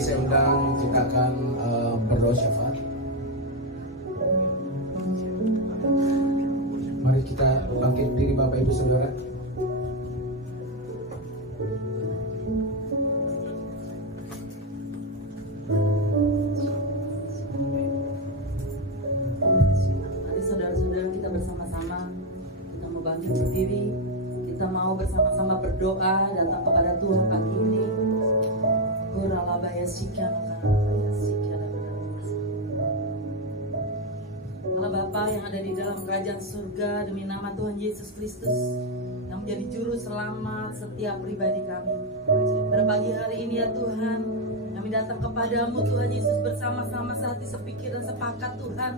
saya undang, kita akan berdoa syafaat. Mari kita bangkit diri Bapak Ibu Saudara. Mari saudara-saudara kita bersama-sama, kita mau bangkit berdiri, kita mau bersama-sama berdoa datang kepada Tuhan pagi ini. Allah Bapa yang ada di dalam kerajaan surga, demi nama Tuhan Yesus Kristus yang menjadi juru selamat setiap pribadi kami. Pada pagi hari ini ya Tuhan, kami datang kepadamu Tuhan Yesus bersama-sama sehati sepikir dan sepakat Tuhan.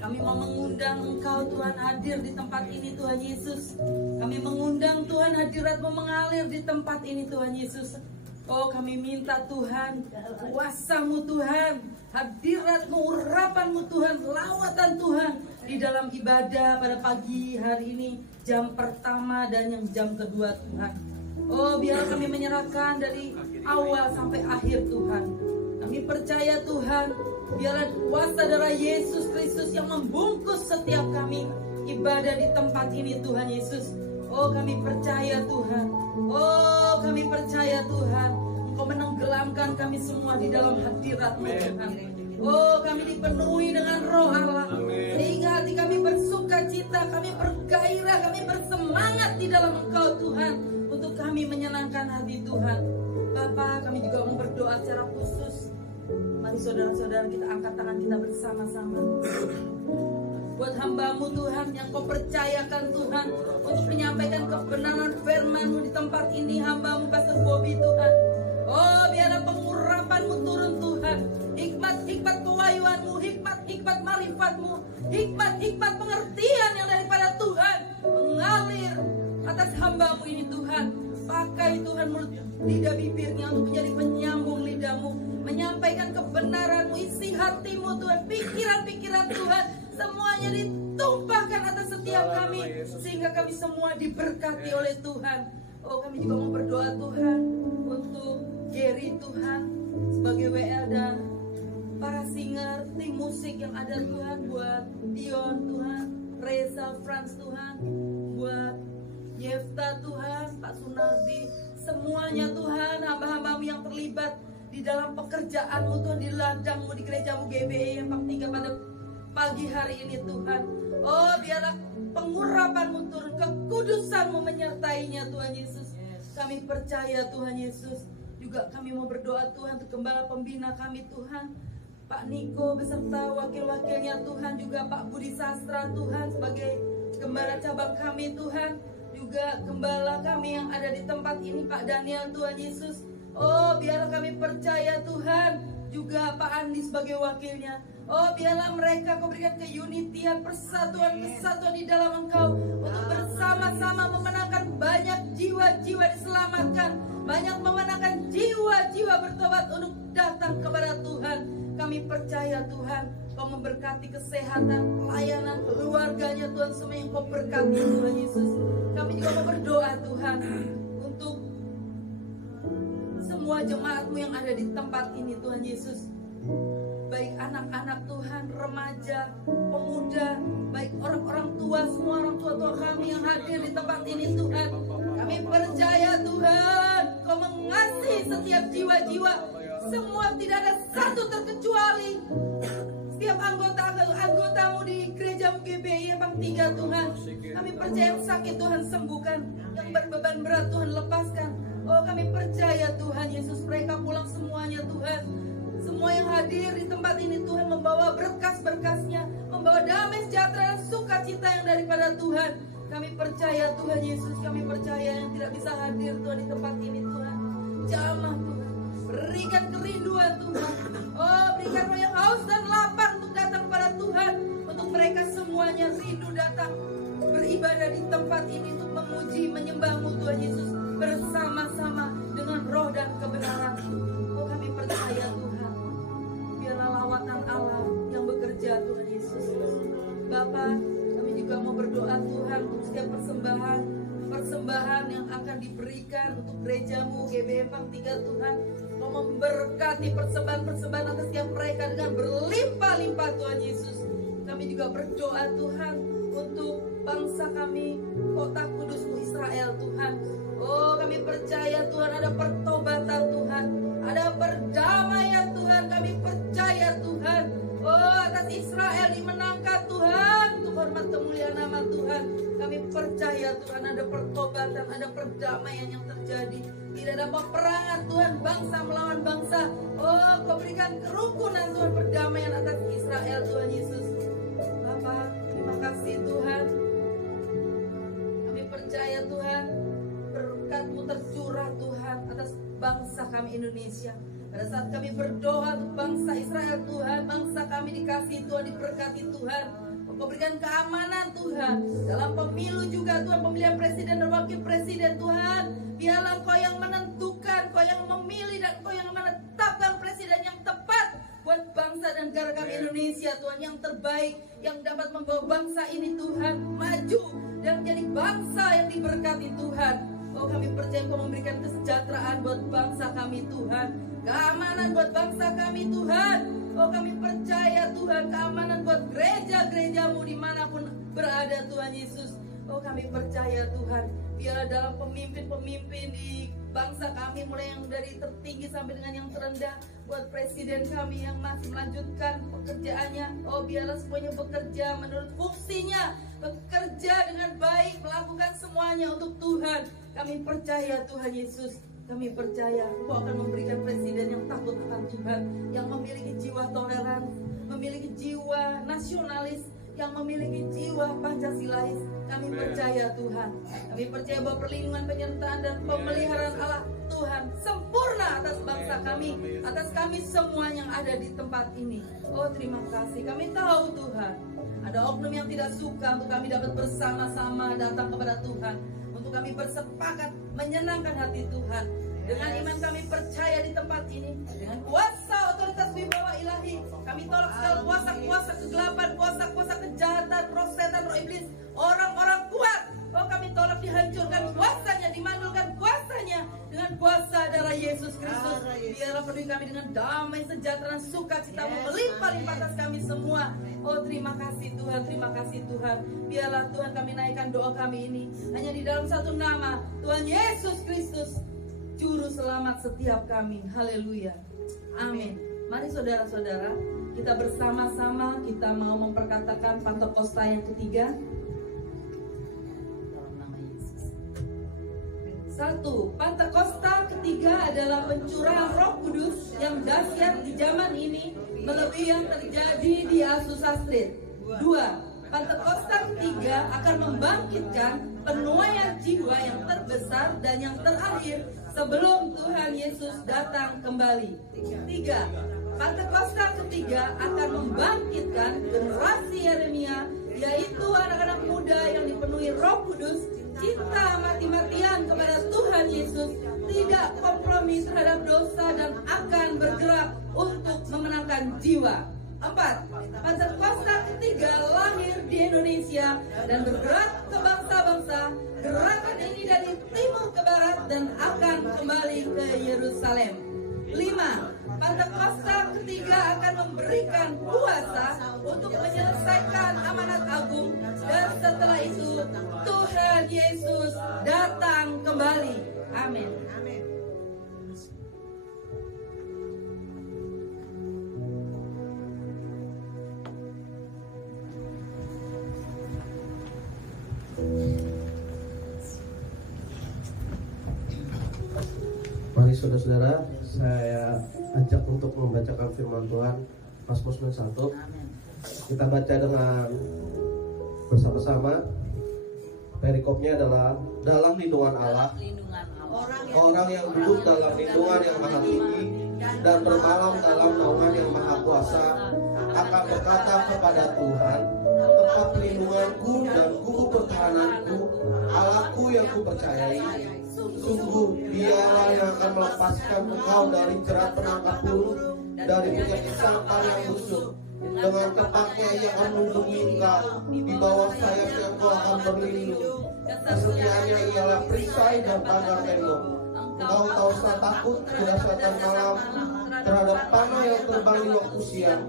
Kami mau mengundang Engkau Tuhan hadir di tempat ini Tuhan Yesus. Kami mengundang Tuhan hadirat-Mu mengalir di tempat ini Tuhan Yesus. Oh kami minta Tuhan kuasa-Mu Tuhan, hadirat-Mu, urapan-Mu Tuhan, lawatan Tuhan di dalam ibadah pada pagi hari ini, jam pertama dan yang jam kedua Tuhan. Oh biar kami menyerahkan dari awal sampai akhir Tuhan. Kami percaya Tuhan, biarlah kuasa darah Yesus Kristus yang membungkus setiap kami ibadah di tempat ini Tuhan Yesus. Oh kami percaya Tuhan, oh kami percaya Tuhan, Engkau menenggelamkan kami semua di dalam hadirat-Mu Tuhan. Oh kami dipenuhi dengan roh Allah, sehingga hati kami bersuka cita, kami bergairah, kami bersemangat di dalam Engkau Tuhan, untuk kami menyenangkan hati Tuhan. Bapa, kami juga mau berdoa secara khusus. Mari saudara-saudara kita angkat tangan kita bersama-sama. Buat hamba-Mu Tuhan yang Kau percayakan Tuhan untuk menyampaikan kebenaran firman-Mu di tempat ini, hamba-Mu Pastor Bobby Tuhan. Oh biarlah pengurapan-Mu turun Tuhan, hikmat-hikmat pewahyuan-Mu, hikmat-hikmat marifat-Mu, hikmat-hikmat pengertian yang daripada Tuhan mengalir atas hamba-Mu ini Tuhan. Pakai Tuhan mulut lidah bibirnya untuk menjadi penyambung lidah-Mu, menyampaikan kebenaran-Mu, isi hati-Mu Tuhan, pikiran-pikiran Tuhan, semuanya ditumpahkan atas setiap kami, sehingga kami semua diberkati oleh Tuhan. Oh kami juga mau berdoa Tuhan untuk Gary Tuhan sebagai WL dan para singer, tim musik yang ada Tuhan, buat Dion Tuhan, Reza Franz Tuhan, buat Yefta Tuhan, Pak Sunardi, semuanya Tuhan, hamba-hamba-Mu yang terlibat di dalam pekerjaan-Mu Tuhan, di ladang-Mu, di gereja-Mu GBE yang tinggal pada pagi hari ini Tuhan. Oh biarlah pengurapan-Mu turun, kekudusan-Mu menyertainya Tuhan Yesus. Kami percaya Tuhan Yesus. Juga kami mau berdoa Tuhan untuk gembala pembina kami Tuhan, Pak Niko beserta wakil-wakilnya Tuhan, juga Pak Budi Sastra Tuhan sebagai gembala cabang kami Tuhan, juga gembala kami yang ada di tempat ini Pak Daniel Tuhan Yesus. Oh biarlah kami percaya Tuhan, juga Pak Andi sebagai wakilnya. Oh biarlah mereka Kau berikan keunitian, persatuan di dalam Engkau, untuk bersama-sama memenangkan banyak jiwa-jiwa diselamatkan, banyak memenangkan jiwa-jiwa bertobat untuk datang kepada Tuhan. Kami percaya Tuhan Kau memberkati kesehatan, pelayanan, keluarganya Tuhan, semua yang Kau berkati Tuhan Yesus. Kami juga mau berdoa Tuhan untuk semua jemaat-Mu yang ada di tempat ini Tuhan Yesus, baik anak-anak Tuhan, remaja, pemuda, baik orang-orang tua, semua orang tua-tua kami yang hadir di tempat ini Tuhan. Kami percaya Tuhan Kau mengasihi setiap jiwa-jiwa, semua tidak ada satu terkecuali. Setiap anggota-Mu di gereja GBI yang 3 Tuhan, kami percaya yang sakit Tuhan sembuhkan, yang berbeban berat Tuhan lepaskan. Oh kami percaya Tuhan Yesus, mereka pulang semuanya Tuhan. Semua yang hadir di tempat ini Tuhan membawa berkas-berkasnya, membawa damai sejahtera dan sukacita yang daripada Tuhan. Kami percaya Tuhan Yesus, kami percaya yang tidak bisa hadir Tuhan di tempat ini Tuhan, jamah Tuhan, berikan kerinduan Tuhan. Oh berikan roh yang haus dan lapar untuk datang kepada Tuhan, untuk mereka semuanya rindu datang beribadah di tempat ini untuk memuji menyembah-Mu Tuhan Yesus, bersama-sama dengan roh dan kebenaran. Oh kami percaya Tuhan, biarlah lawatan Allah yang bekerja Tuhan Yesus. Bapa, kami juga mau berdoa Tuhan untuk setiap persembahan yang akan diberi berikan untuk gerejamu GBM Pang 3 Tuhan. Kau memberkati persembahan-persembahan atas setiap mereka dengan berlimpah-limpah Tuhan Yesus. Kami juga berdoa Tuhan untuk bangsa kami, kota kudus-Mu Israel Tuhan. Oh, kami percaya Tuhan ada pertobatan Tuhan, ada perdamaian Tuhan. Kami percaya Tuhan, oh atas Israel dimenangkan Tuhan, untuk hormat kemuliaan nama Tuhan. Kami percaya Tuhan ada pertobatan, ada perdamaian yang terjadi. Tidak ada peperangan Tuhan, bangsa melawan bangsa. Oh, Kau berikan kerukunan Tuhan, perdamaian atas Israel Tuhan Yesus. Bapa, terima kasih Tuhan. Kami percaya Tuhan, berkat-Mu tercurah Tuhan atas bangsa kami Indonesia. Pada saat kami berdoa untuk bangsa Israel Tuhan, bangsa kami dikasih Tuhan, diberkati Tuhan. Kau berikan keamanan Tuhan dalam pemilu juga Tuhan, pemilihan presiden dan wakil presiden Tuhan. Biarlah Kau yang menentukan, Kau yang memilih, dan Kau yang menetapkan presiden yang tepat buat bangsa dan negara kami Indonesia Tuhan, yang terbaik, yang dapat membawa bangsa ini Tuhan maju dan menjadi bangsa yang diberkati Tuhan. Oh, kami percaya Kau memberikan kesejahteraan buat bangsa kami Tuhan, keamanan buat bangsa kami Tuhan. Oh, kami percaya Tuhan, keamanan buat gereja-gereja-Mu dimanapun berada Tuhan Yesus. Oh, kami percaya Tuhan, biarlah dalam pemimpin-pemimpin di bangsa kami, mulai yang dari tertinggi sampai dengan yang terendah, buat presiden kami yang masih melanjutkan pekerjaannya, oh biarlah semuanya bekerja menurut fungsinya, bekerja dengan baik, melakukan semuanya untuk Tuhan. Kami percaya Tuhan Yesus, kami percaya Kau akan memberikan presiden yang takut akan Tuhan, yang memiliki jiwa toleran, memiliki jiwa nasionalis, yang memiliki jiwa Pancasilais. Kami percaya Tuhan, kami percaya bahwa perlindungan, penyertaan dan pemeliharaan Allah Tuhan sempurna atas bangsa kami, atas kami semua yang ada di tempat ini. Oh, terima kasih. Kami tahu Tuhan, ada oknum yang tidak suka untuk kami dapat bersama-sama datang kepada Tuhan, untuk kami bersepakat menyenangkan hati Tuhan. Dengan iman kami percaya di tempat ini, dengan kuasa otoritas wibawa ilahi, kami tolak segala kuasa-kuasa kegelapan, kuasa-kuasa kejahatan, roh setan, roh iblis, orang-orang kuat. Oh, kami tolak, dihancurkan kuasanya, dimandulkan kuasanya dengan kuasa darah Yesus Kristus. Biarlah penuhi kami dengan damai, sejahtera, sukacita melimpah-limpah atas kami semua. Oh, terima kasih Tuhan, terima kasih Tuhan. Biarlah Tuhan kami naikkan doa kami ini hanya di dalam satu nama, Tuhan Yesus Kristus, Juru Selamat setiap kami. Haleluya. Amin. Mari saudara-saudara, kita bersama-sama kita mau memperkatakan Pentakosta yang ketiga. Dalam nama Yesus. 1. Pentakosta ketiga adalah pencurahan Roh Kudus yang dahsyat di zaman ini, melebihi yang terjadi di Azusa Street. 2. Pentakosta ketiga akan membangkitkan penuaian jiwa yang terbesar dan yang terakhir sebelum Tuhan Yesus datang kembali. 3. Pentakosta ketiga akan membangkitkan generasi Yeremia, yaitu anak-anak muda yang dipenuhi Roh Kudus, cinta mati-matian kepada Tuhan Yesus, tidak kompromi terhadap dosa, dan akan bergerak untuk memenangkan jiwa. 4. Pentakosta ketiga lahir di Indonesia dan bergerak ke bangsa-bangsa. Gerakan ini dari timur ke barat dan akan kembali ke Yerusalem. 5. Pentakosta ketiga akan memberikan kuasa untuk menyelesaikan amanat agung, dan setelah itu Tuhan Yesus datang kembali. Amin. Mari saudara-saudara, saya ajak untuk membacakan firman Tuhan Mazmur 91. Kita baca dengan bersama-sama. Perikopnya adalah dalam lindungan Allah. Orang yang duduk dalam lindungan yang maha tinggi dan bermalam dalam naungan yang maha kuasa akan berkata kepada Tuhan, tempat perlindunganku dan guru pertahananku, Allahku yang kupercayai. Sungguh Dialah yang akan melepaskan engkau dari jerat penangkap burung, dari penyakit sampar yang busuk. Dengan tepatnya ia akan melindungi engkau. Di bawah sayapnya engkau akan berlindung. Kesetiaannya ialah perisai dan pagar tembok. Engkau tak usah takut kedahsyatan malam, terhadap panah yang terbang di waktu siang,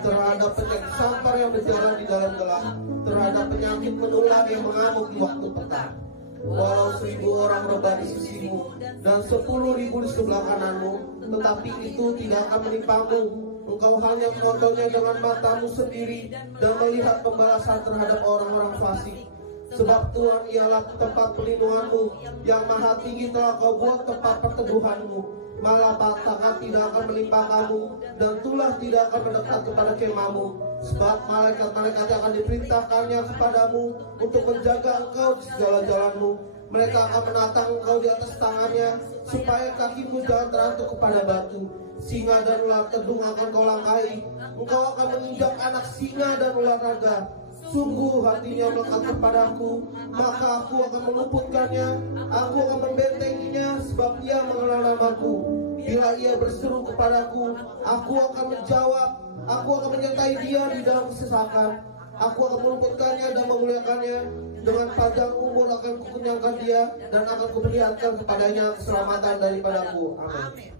terhadap penyakit sampar yang berjalan di dalam gelap, terhadap penyakit menular yang mengamuk di waktu petang. Walau 1000 orang rebah di sisimu dan 10.000 di sebelah kananmu, tetapi itu tidak akan menimpamu. Engkau hanya menontonnya dengan matamu sendiri dan melihat pembalasan terhadap orang-orang fasik. Sebab Tuhan ialah tempat perlindunganmu, yang maha tinggi telah kau buat tempat perteduhanmu. Malapetaka tidak akan menimpa kamu, dan tulah tidak akan mendekat kepada kemahmu. Sebab malaikat-malaikat akan diperintahkannya kepadamu untuk menjaga engkau di segala jalanmu. Mereka akan menatang engkau di atas tangannya, supaya kakimu jangan terantuk kepada batu. Singa dan ular tedung akan kau langkahi. Engkau akan menginjak anak singa dan ular naga. Sungguh hatinya melekat kepadaku, maka aku akan meluputkannya. Aku akan membentenginya, sebab ia mengenal namaku. Bila ia berseru kepadaku, aku akan menjawab. Aku akan menyertai dia di dalam kesesakan. Aku akan meluputkannya dan memuliakannya. Dengan panjang umur akan kukenyangkan dia, dan akan kuperlihatkan kepadanya keselamatan daripadaku. Amin.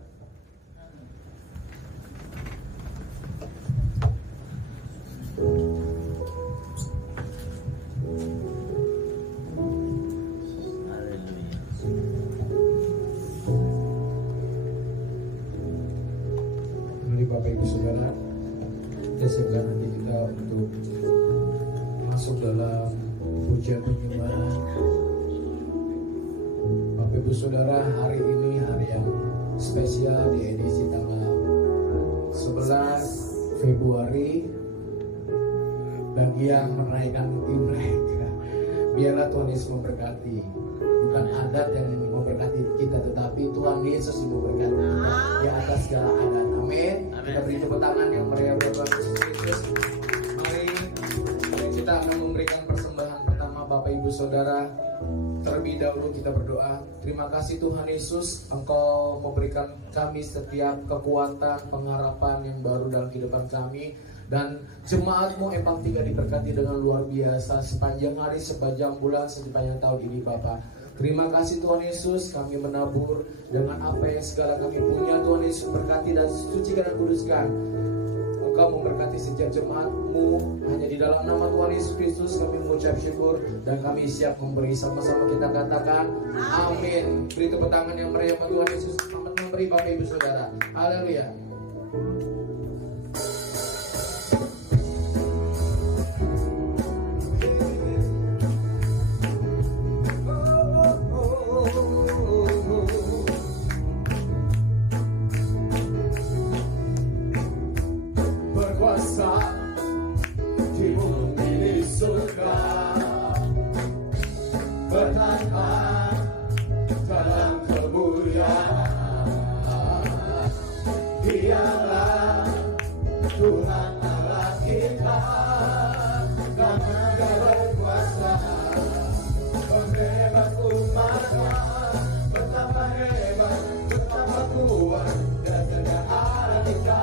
Bapak Ibu Saudara, siapkan nanti kita untuk masuk dalam pujian penyembahan. Bapak Ibu Saudara, hari ini hari yang spesial di edisi tanggal 11 Februari. Bagi yang menaikkan Imlek, biarlah Tuhan Yesus memberkati. Bukan adat yang memberkati kita, tetapi Tuhan Yesus yang memberkati kita di atas segala adat. Amin. Kita beri tepuk tangan yang meriah buat Tuhan Yesus Kristus. Mari kita akan memberikan persembahan pertama. Bapak Ibu Saudara, terlebih dahulu kita berdoa. Terima kasih Tuhan Yesus, Engkau memberikan kami setiap kekuatan, pengharapan yang baru dalam kehidupan kami. Dan jemaat-Mu Empang 3 diberkati dengan luar biasa sepanjang hari, sepanjang bulan, sepanjang tahun ini Bapak. Terima kasih Tuhan Yesus, kami menabur dengan apa yang segala kami punya. Tuhan Yesus berkati dan sucikan dan kuduskan. Engkau memberkati setiap jemaat-Mu. Hanya di dalam nama Tuhan Yesus Kristus kami mengucap syukur, dan kami siap memberi. Sama-sama kita katakan amin. Beri tepuk tangan yang meriah buat Tuhan Yesus. Selamat memberi Bapak Ibu Saudara. Haleluya. Di bumi di surga, bertahan dalam kemuliaan. Dialah Tuhan Allah kita, dan Dia berkuasa membebas umat-Nya. Betapa hebat, betapa kuat dasarnya Allah kita.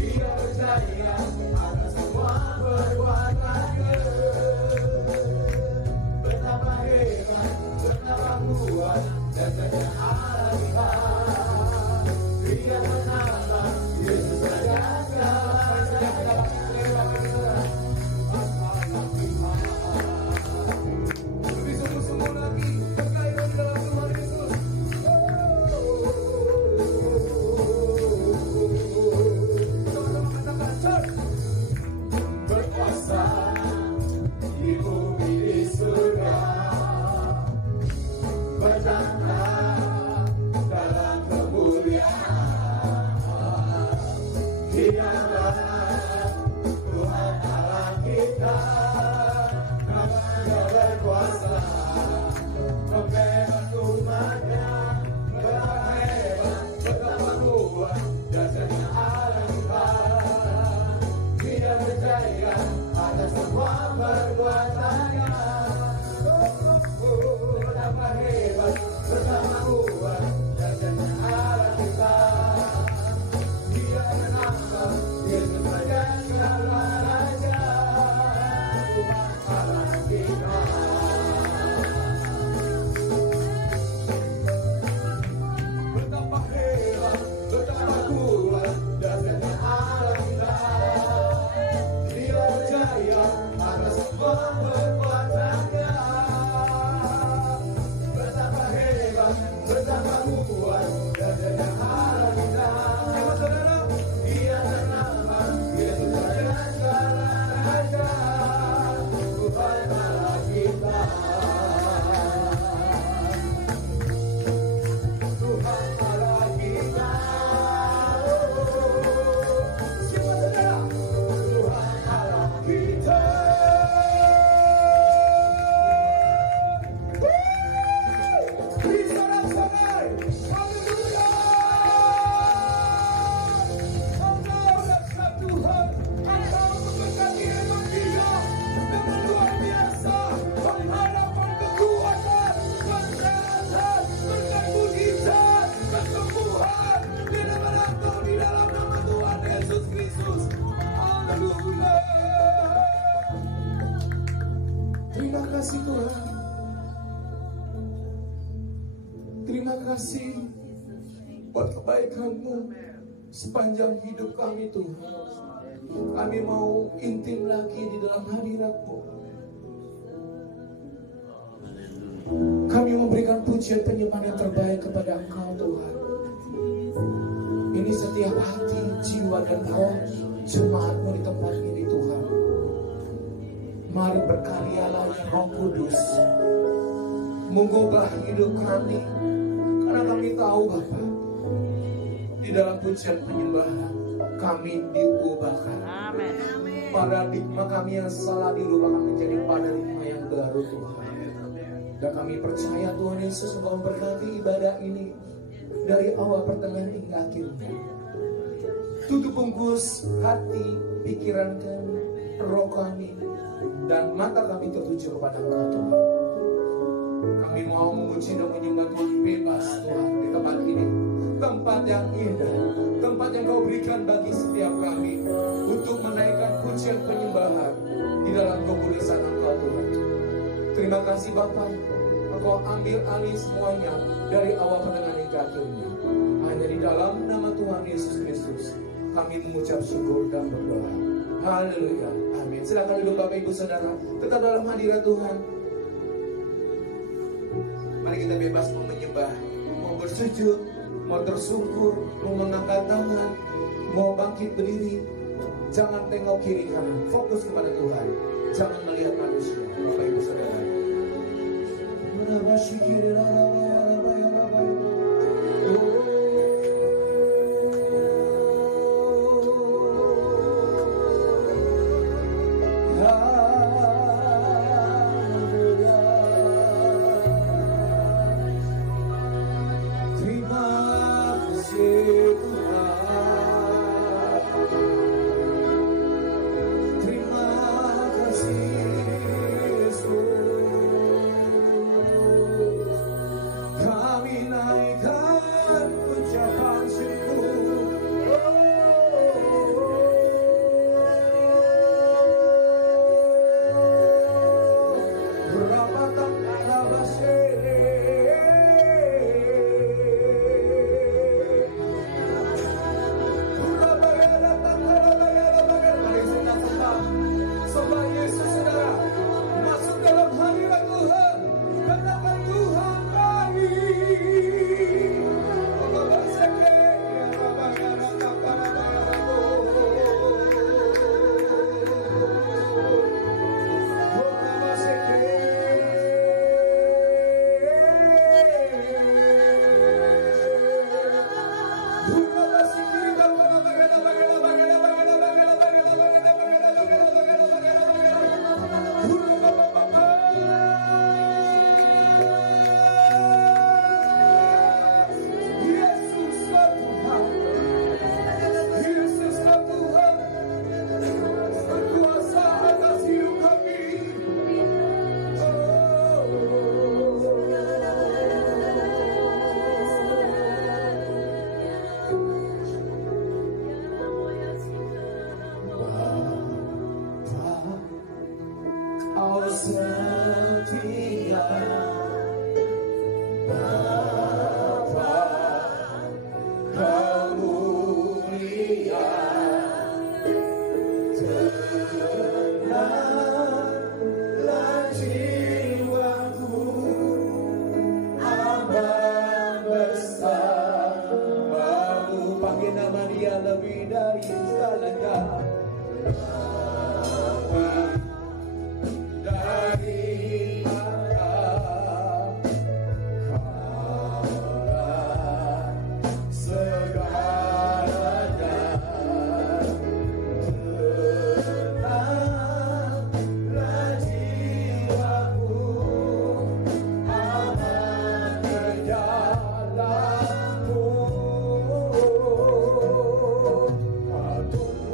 Dia percaya atas semua perbuatannya. Betapa hebat, betapa kuat dasarnya Allah kita. Dia menambah Yesus saja segalanya. Lebih sungguh-sungguh lagi berkaitan dalam Tuhan Yesus. Berkuasa di bumi di surga, bertanda dalam kemuliaan. Dialah Tuhan Allah kita, namanya berkuasa membebas umat-Nya. Betapa hebat, betapa kuat dasarnya Allah kita. Dia percaya atas semua perbuatannya. Betapa hebat, betapa kuat dasarnya Allah kita. Dia menambah kasih buat kebaikan-Mu sepanjang hidup kami Tuhan. Kami mau intim lagi di dalam hadirat-Mu. Kami memberikan pujian penyembahan yang terbaik kepada Engkau Tuhan. Ini setiap hati, jiwa dan roh jemaat-Mu di tempat ini Tuhan. Mari berkaryalah ya Roh Kudus, mengubah hidup kami. Karena kami tahu Bapa, di dalam pujian penyembahan kami diubahkan. Amin. Paradigma kami yang salah dirubahkan menjadi paradigma yang baru Tuhan. Dan kami percaya Tuhan Yesus Engkau memberkati ibadah ini dari awal pertengahan hingga akhirnya. Tutup bungkus hati, pikiran kami, roh kami, dan mata kami tertuju kepada Engkau Tuhan. Kami mau memuji dan menyembah Tuhan bebas Tuhan di tempat ini. Tempat yang indah, tempat yang Kau berikan bagi setiap kami untuk menaikkan pujian penyembahan di dalam kekudusan Engkau Tuhan. Terima kasih Bapa, Engkau ambil alih semuanya dari awal pertengahan hingga akhirnya. Hanya di dalam nama Tuhan Yesus Kristus kami mengucap syukur dan berdoa. Haleluya, amin. Silakan duduk Bapak Ibu Saudara, tetap dalam hadirat Tuhan. Mari kita bebas mau menyembah, mau bersujud, mau tersungkur, mau mengangkat tangan, mau bangkit berdiri. Jangan tengok kiri kanan, fokus kepada Tuhan. Jangan melihat manusia, Bapak Ibu Saudara.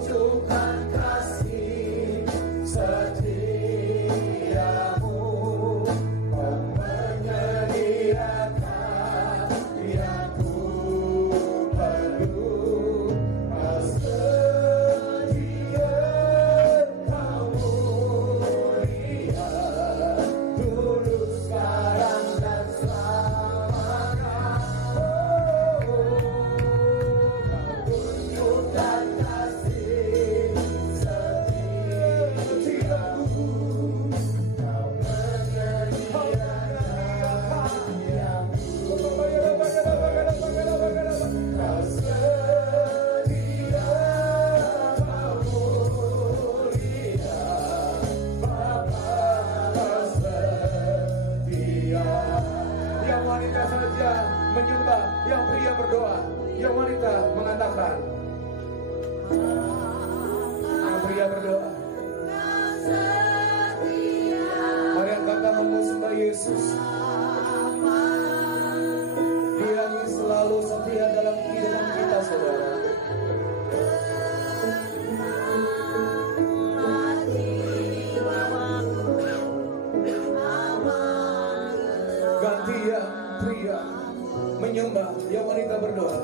Tunjukkan kasih berdoakan. Anak pria berdoa. Mari angkat tanganmu sembah Yesus. Dia yang selalu setia dalam kehidupan kita, saudara. Ganti yang pria menyembah, yang wanita berdoa.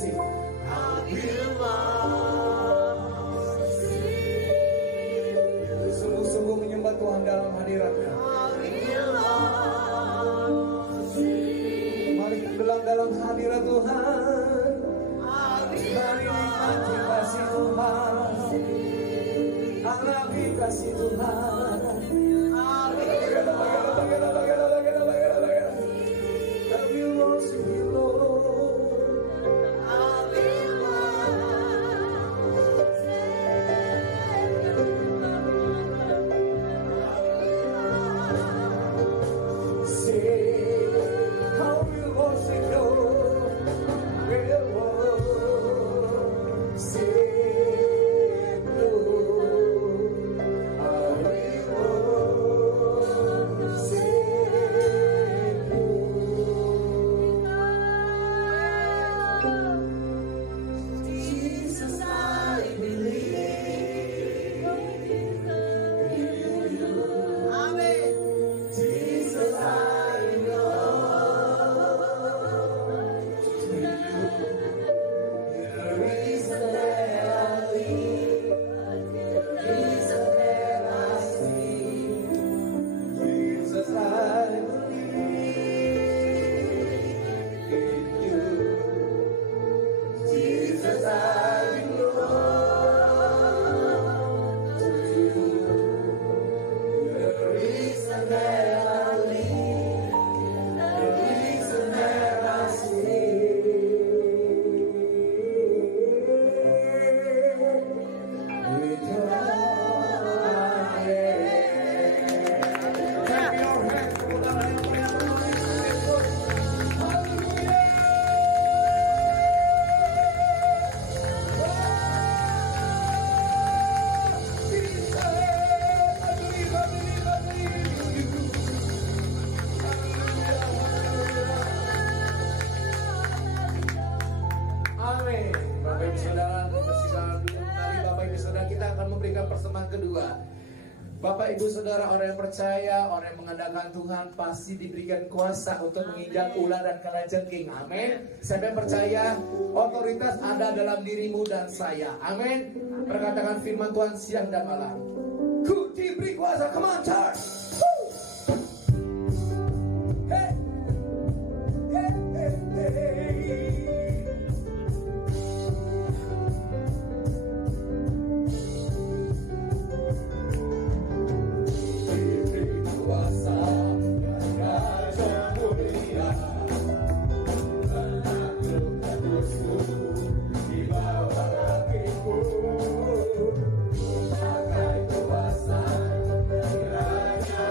sing. Sungguh-sungguh menyembah Tuhan dalam hadirat-Nya. Mari bilang dalam hadirat Tuhan. Mari nikmati kasih Tuhan. Alami kasih Tuhan. We worship you, Lord. Bapak Ibu Saudara, orang yang percaya, orang yang mengandalkan Tuhan pasti diberikan kuasa untuk menginjak ular dan kalajengking. Amin. Saya percaya otoritas ada dalam dirimu dan saya. Amin. Perkatakan firman Tuhan siang dan malam. Ku diberi kuasa. Come on, church. Hey. Hey, hey, hey. Di bawah kakiku, pakai kuasa, kiranya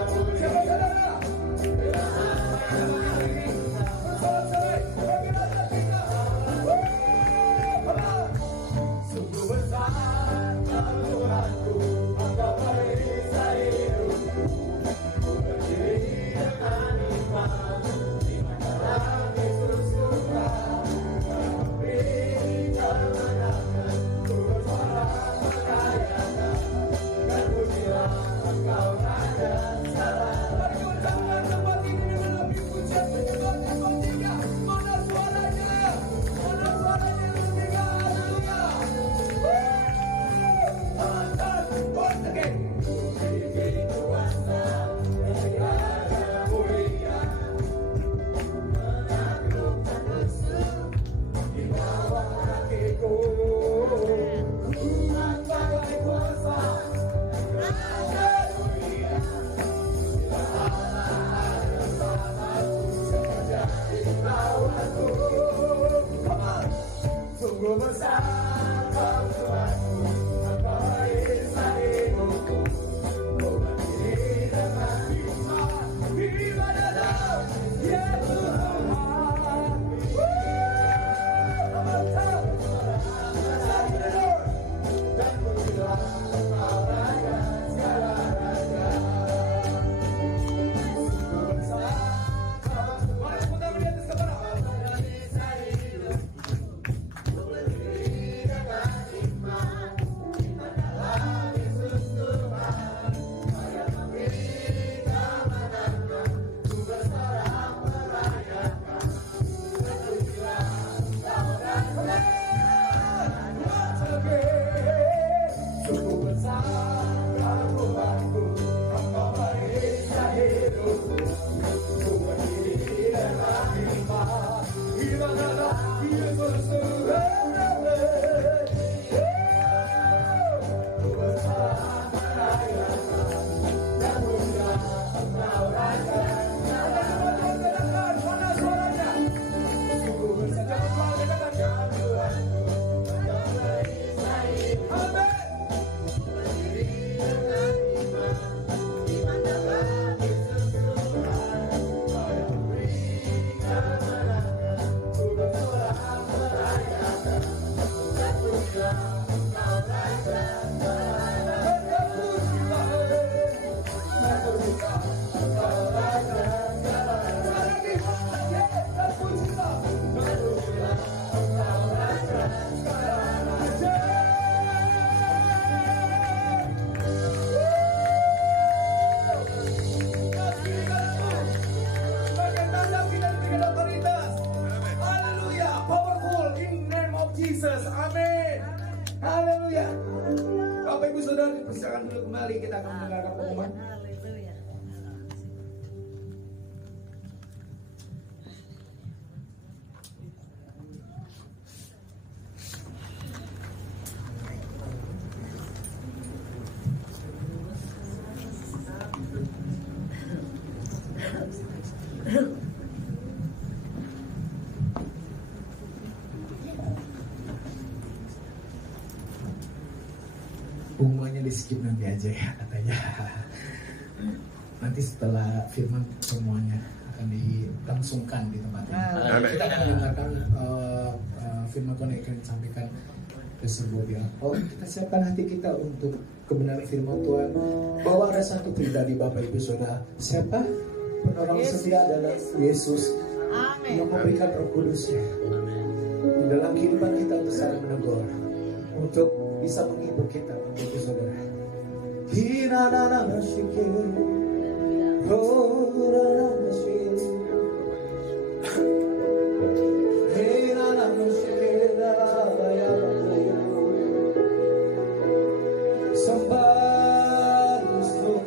silakan duduk kembali, kita akan mendengarkan pengumuman. Haleluya. Pengumumannya di skip nanti aja ya katanya. Nanti setelah firman semuanya akan dilangsungkan di tempat ini. Kita akan mendengarkan firman Tuhan yang akan disampaikan tersebut ya. Oh, kita siapkan hati kita untuk kebenaran firman Tuhan. Bahwa ada satu pribadi Bapak Ibu Saudara. Siapa? Penolong setia adalah Yesus yang memberikan Roh Kudusnya di dalam kehidupan kita untuk saling menegur, untuk bisa menghibur kita, Bapak Ibu Saudara. Hinana masike, horana masike, hinana masike dalabaya, sembah Kristus,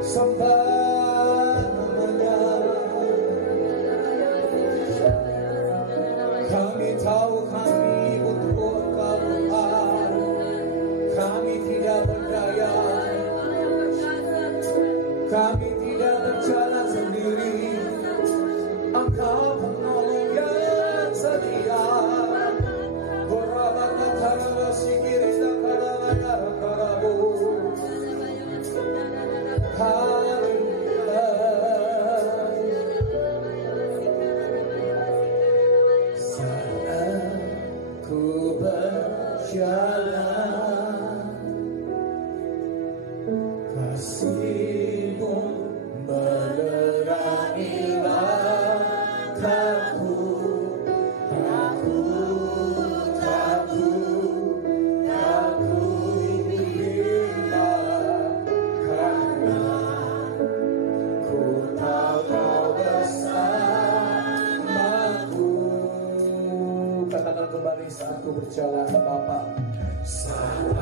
sembah namanya. Kami tahu kami butuh Tuhan, kami tidak berdaya, kami tidak berjalan sendiri. Engkau penolong yang setia. Korabana tarala sikirida karabaya karabu. Haleluya. Saat ku berjalan, kasih-Mu menerangi langkahku. Aku bimbang karena ku tahu Kau bersamaku. Katakan kembali, saat ku berjalan Bapa, saat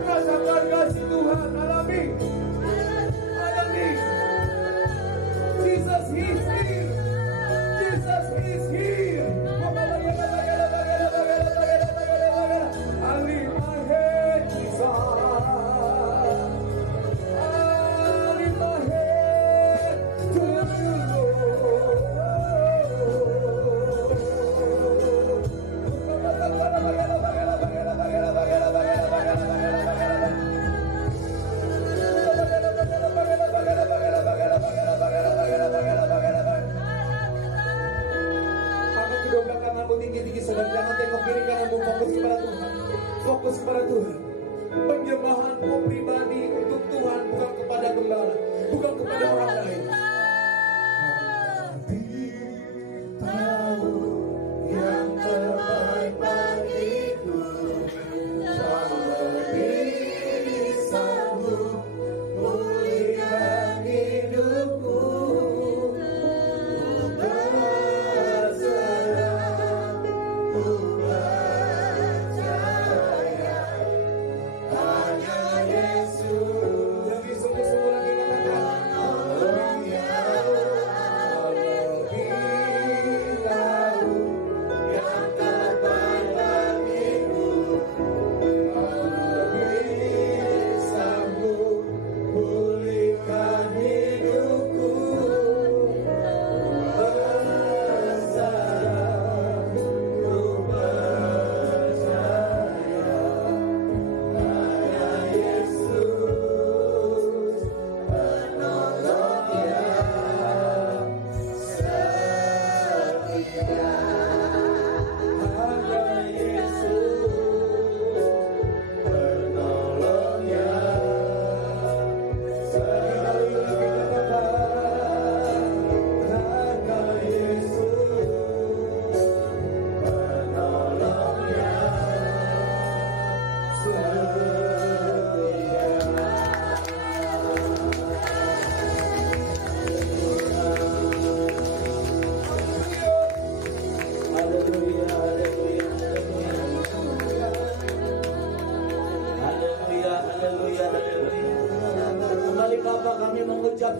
rasakan kasih Tuhan, alami. Jesus is here. Jesus is here. I lift my head, Jesus. I lift my head to you, tinggi-tinggi saudara, jangan tengok kiri kananmu, fokus kepada Tuhan. Fokus kepada Tuhan. Penyembahanmu pribadi untuk Tuhan, bukan kepada gembala, bukan kepada orang lain. Tahu yang terbaik bagiku, tak lebih sanggup pulihkan hidupku.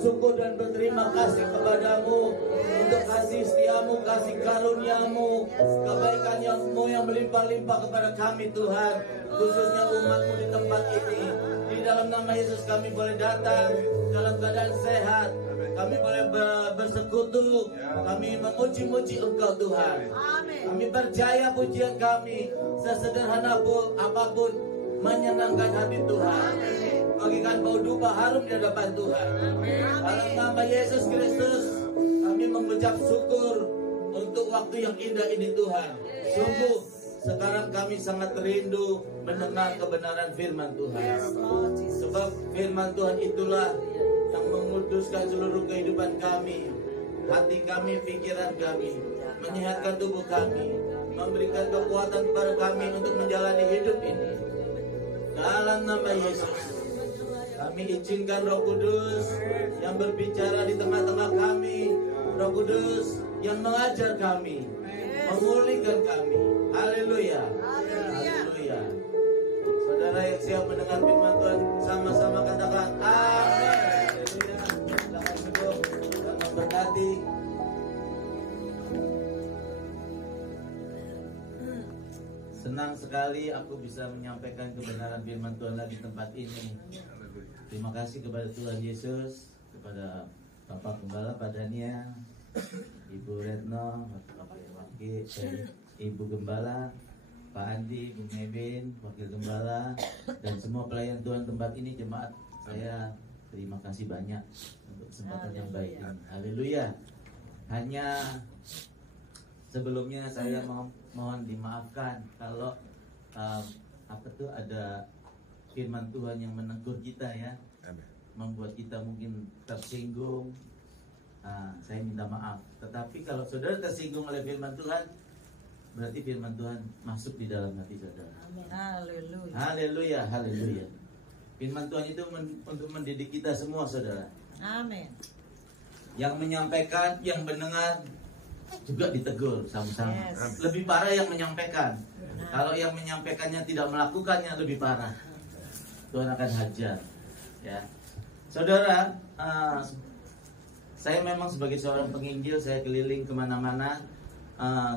Syukur dan berterima kasih kepadamu untuk kasih setiamu, kasih karuniamu, kebaikanmu yang melimpah-limpah kepada kami Tuhan, khususnya umatmu di tempat ini. Di dalam nama Yesus kami boleh datang dalam keadaan sehat, kami boleh bersekutu, kami memuji-muji Engkau Tuhan. Kami percaya pujian kami sesederhana pun apapun menyenangkan hati Tuhan. Bagikan bau dupa harum di hadapan Tuhan. Dalam nama Yesus Kristus kami mengucap syukur untuk waktu yang indah ini Tuhan. Sungguh sekarang kami sangat rindu mendengar kebenaran firman Tuhan. Sebab firman Tuhan itulah yang menguduskan seluruh kehidupan kami, hati kami, pikiran kami, menyehatkan tubuh kami, memberikan kekuatan kepada kami untuk menjalani hidup ini. Dalam nama Yesus kami izinkan Roh Kudus yang berbicara di tengah-tengah kami, Roh Kudus yang mengajar kami, memulihkan kami. Haleluya. Haleluya. Saudara yang siap mendengar firman Tuhan, sama-sama katakan amin. Silakan duduk dan memberkati. Senang sekali aku bisa menyampaikan kebenaran firman Tuhan lagi di tempat ini. Terima kasih kepada Tuhan Yesus, kepada Bapak Gembala, Pak Dania, Ibu Retno, Ibu Gembala, Pak Andi, Bu Mebin, Wakil Gembala, dan semua pelayan Tuhan tempat ini, jemaat. Saya terima kasih banyak untuk kesempatan yang baik ini. Haleluya. Hanya sebelumnya saya mohon dimaafkan kalau ada firman Tuhan yang menegur kita ya, membuat kita mungkin tersinggung. Saya minta maaf. Tetapi kalau saudara tersinggung oleh firman Tuhan, berarti firman Tuhan masuk di dalam hati saudara. Amin. Haleluya. Haleluya, haleluya. Firman Tuhan itu untuk mendidik kita semua saudara. Amin. Yang menyampaikan, yang mendengar, juga ditegur sama-sama. Lebih parah yang menyampaikan. Kalau yang menyampaikannya tidak melakukannya, lebih parah. Tuhan akan hajar. Ya, saudara, saya memang sebagai seorang penginjil, saya keliling kemana-mana.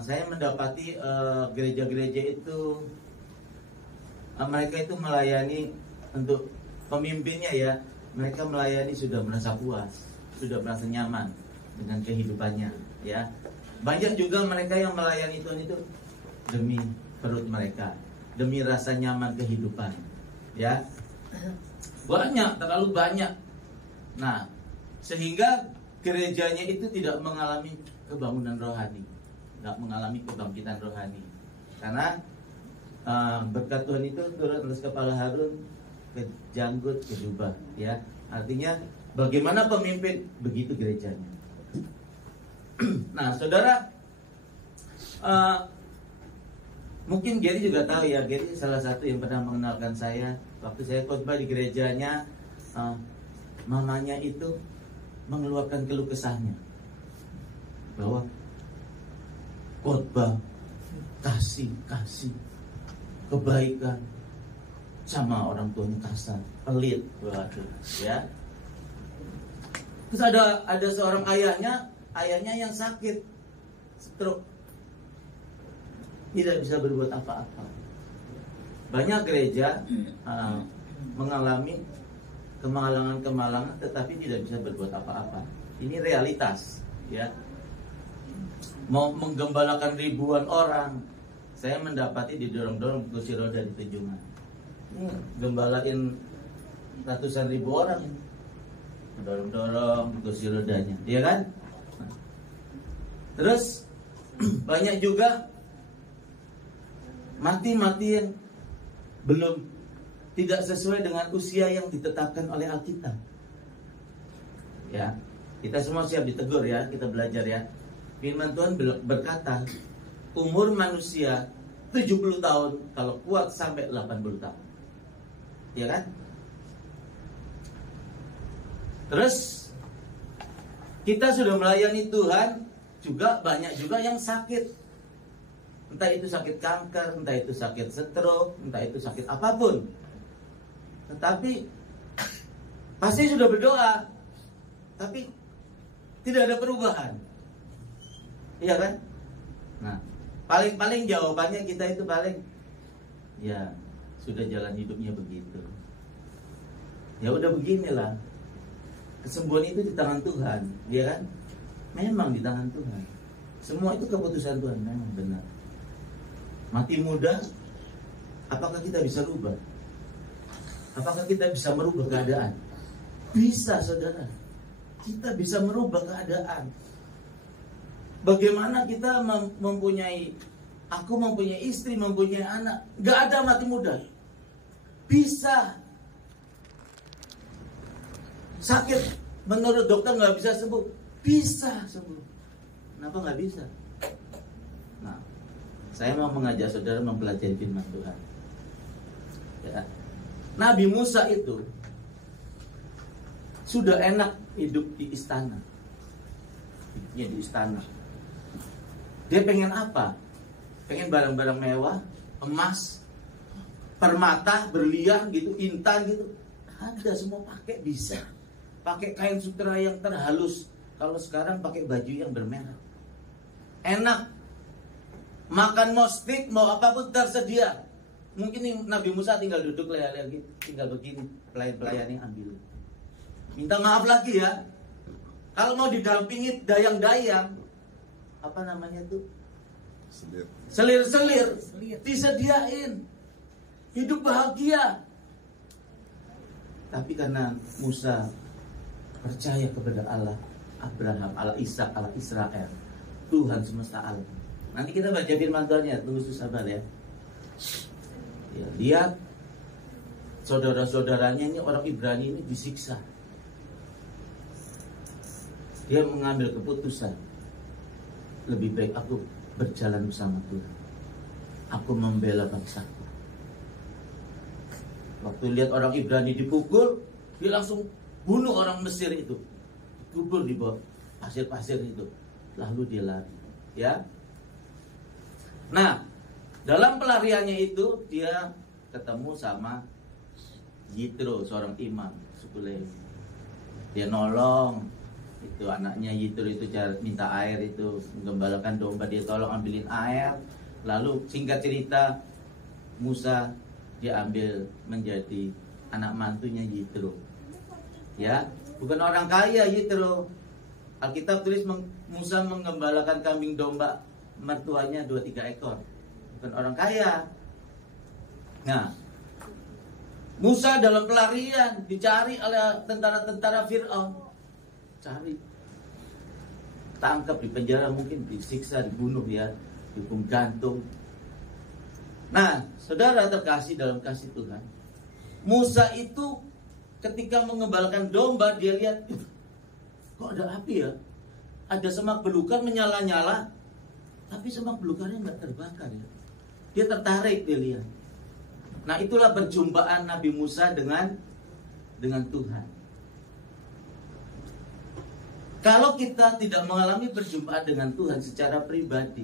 Saya mendapati gereja-gereja itu, mereka itu melayani untuk pemimpinnya ya. Mereka melayani sudah merasa puas, sudah merasa nyaman dengan kehidupannya. Ya, banyak juga mereka yang melayani Tuhan itu demi perut mereka, demi rasa nyaman kehidupan. Ya, banyak, terlalu banyak. Nah, sehingga gerejanya itu tidak mengalami kebangunan rohani, tidak mengalami kebangkitan rohani. Karena berkat Tuhan itu turun atas kepala Harun, ke janggut, ke jubah. Ya, artinya bagaimana pemimpin, begitu gerejanya. Nah, saudara, mungkin Gary juga tahu ya, Gary salah satu yang pernah mengenalkan saya. Waktu saya khotbah di gerejanya, mamanya itu mengeluarkan keluh kesahnya bahwa khotbah kasih kebaikan sama orang tuanya kasar, pelit, waduh, ya. Terus ada seorang ayahnya yang sakit stroke, tidak bisa berbuat apa-apa. Banyak gereja mengalami kemalangan tetapi tidak bisa berbuat apa-apa. Ini realitas, ya. Mau menggembalakan ribuan orang, saya mendapati didorong-dorong kursi roda di Tunjungan. Gembalain ratusan ribu orang, dorong-dorong kursi rodanya, ya kan? Terus banyak juga mati-matian belum tidak sesuai dengan usia yang ditetapkan oleh Alkitab. Ya, kita semua siap ditegur ya, kita belajar ya. Firman Tuhan berkata, umur manusia 70 tahun, kalau kuat sampai 80 tahun. Ya kan? Terus kita sudah melayani Tuhan, juga banyak juga yang sakit. Entah itu sakit kanker, entah itu sakit stroke, entah itu sakit apapun. Tetapi pasti sudah berdoa, tapi tidak ada perubahan. Iya kan? Nah, paling jawabannya kita itu paling, ya sudah jalan hidupnya begitu. Ya udah beginilah. Kesembuhan itu di tangan Tuhan, ya kan? Memang di tangan Tuhan. Semua itu keputusan Tuhan, memang benar. Mati muda, apakah kita bisa rubah? Apakah kita bisa merubah keadaan? Bisa, saudara. Kita bisa merubah keadaan. Bagaimana kita aku mempunyai istri, mempunyai anak, gak ada mati muda. Bisa. Sakit, menurut dokter gak bisa sembuh. Bisa sembuh. Kenapa gak bisa? Nah, saya mau mengajak saudara mempelajari firman Tuhan. Ya. Nabi Musa itu sudah enak hidup di istana. Ya, di istana. Dia pengen apa? Pengen barang-barang mewah, emas, permata, berlian gitu, intan gitu. Ada semua pakai, bisa. Pakai kain sutera yang terhalus. Kalau sekarang pakai baju yang bermerek. Enak. Makan mau steak, mau apapun tersedia. Mungkin Nabi Musa tinggal duduk lagi, tinggal begini, pelayan-pelayannya ambil. Minta maaf lagi ya. Kalau mau didampingi dayang-dayang, apa namanya itu? Selir-selir, disediain. Hidup bahagia. Tapi karena Musa percaya kepada Allah, Abraham, Allah Ishak, Allah Israel, Tuhan semesta alam. Nanti kita baca firman Tuhan-nya, tunggu sabar ya. Ya, lihat saudara-saudaranya ini orang Ibrani ini disiksa. Dia mengambil keputusan, lebih baik aku berjalan bersama Tuhan. Aku membela bangsaku. Waktu lihat orang Ibrani dipukul, dia langsung bunuh orang Mesir itu, kubur di bawah pasir-pasir itu. Lalu dia lari. ya. Nah, dalam pelariannya itu dia ketemu sama Yitro, seorang imam suku Lewi. Dia nolong itu anaknya Yitro itu minta air, itu menggembalakan domba, dia tolong ambilin air. Lalu singkat cerita, Musa dia ambil menjadi anak mantunya Yitro. Ya, bukan orang kaya Yitro. Alkitab tulis Musa menggembalakan kambing domba mertuanya 2-3 ekor. Bukan orang kaya. Nah, Musa dalam pelarian dicari oleh tentara-tentara Fir'aun. Cari, tangkap, di penjara, mungkin disiksa, dibunuh ya, dihukum gantung. Nah, saudara terkasih dalam kasih Tuhan, Musa itu ketika mengembalakan domba, dia lihat, kok ada api ya? Ada semak belukar menyala-nyala, tapi semak belukarnya nggak terbakar ya. Dia tertarik, dia lihat. Nah, itulah perjumpaan Nabi Musa dengan Tuhan. Kalau kita tidak mengalami perjumpaan dengan Tuhan secara pribadi,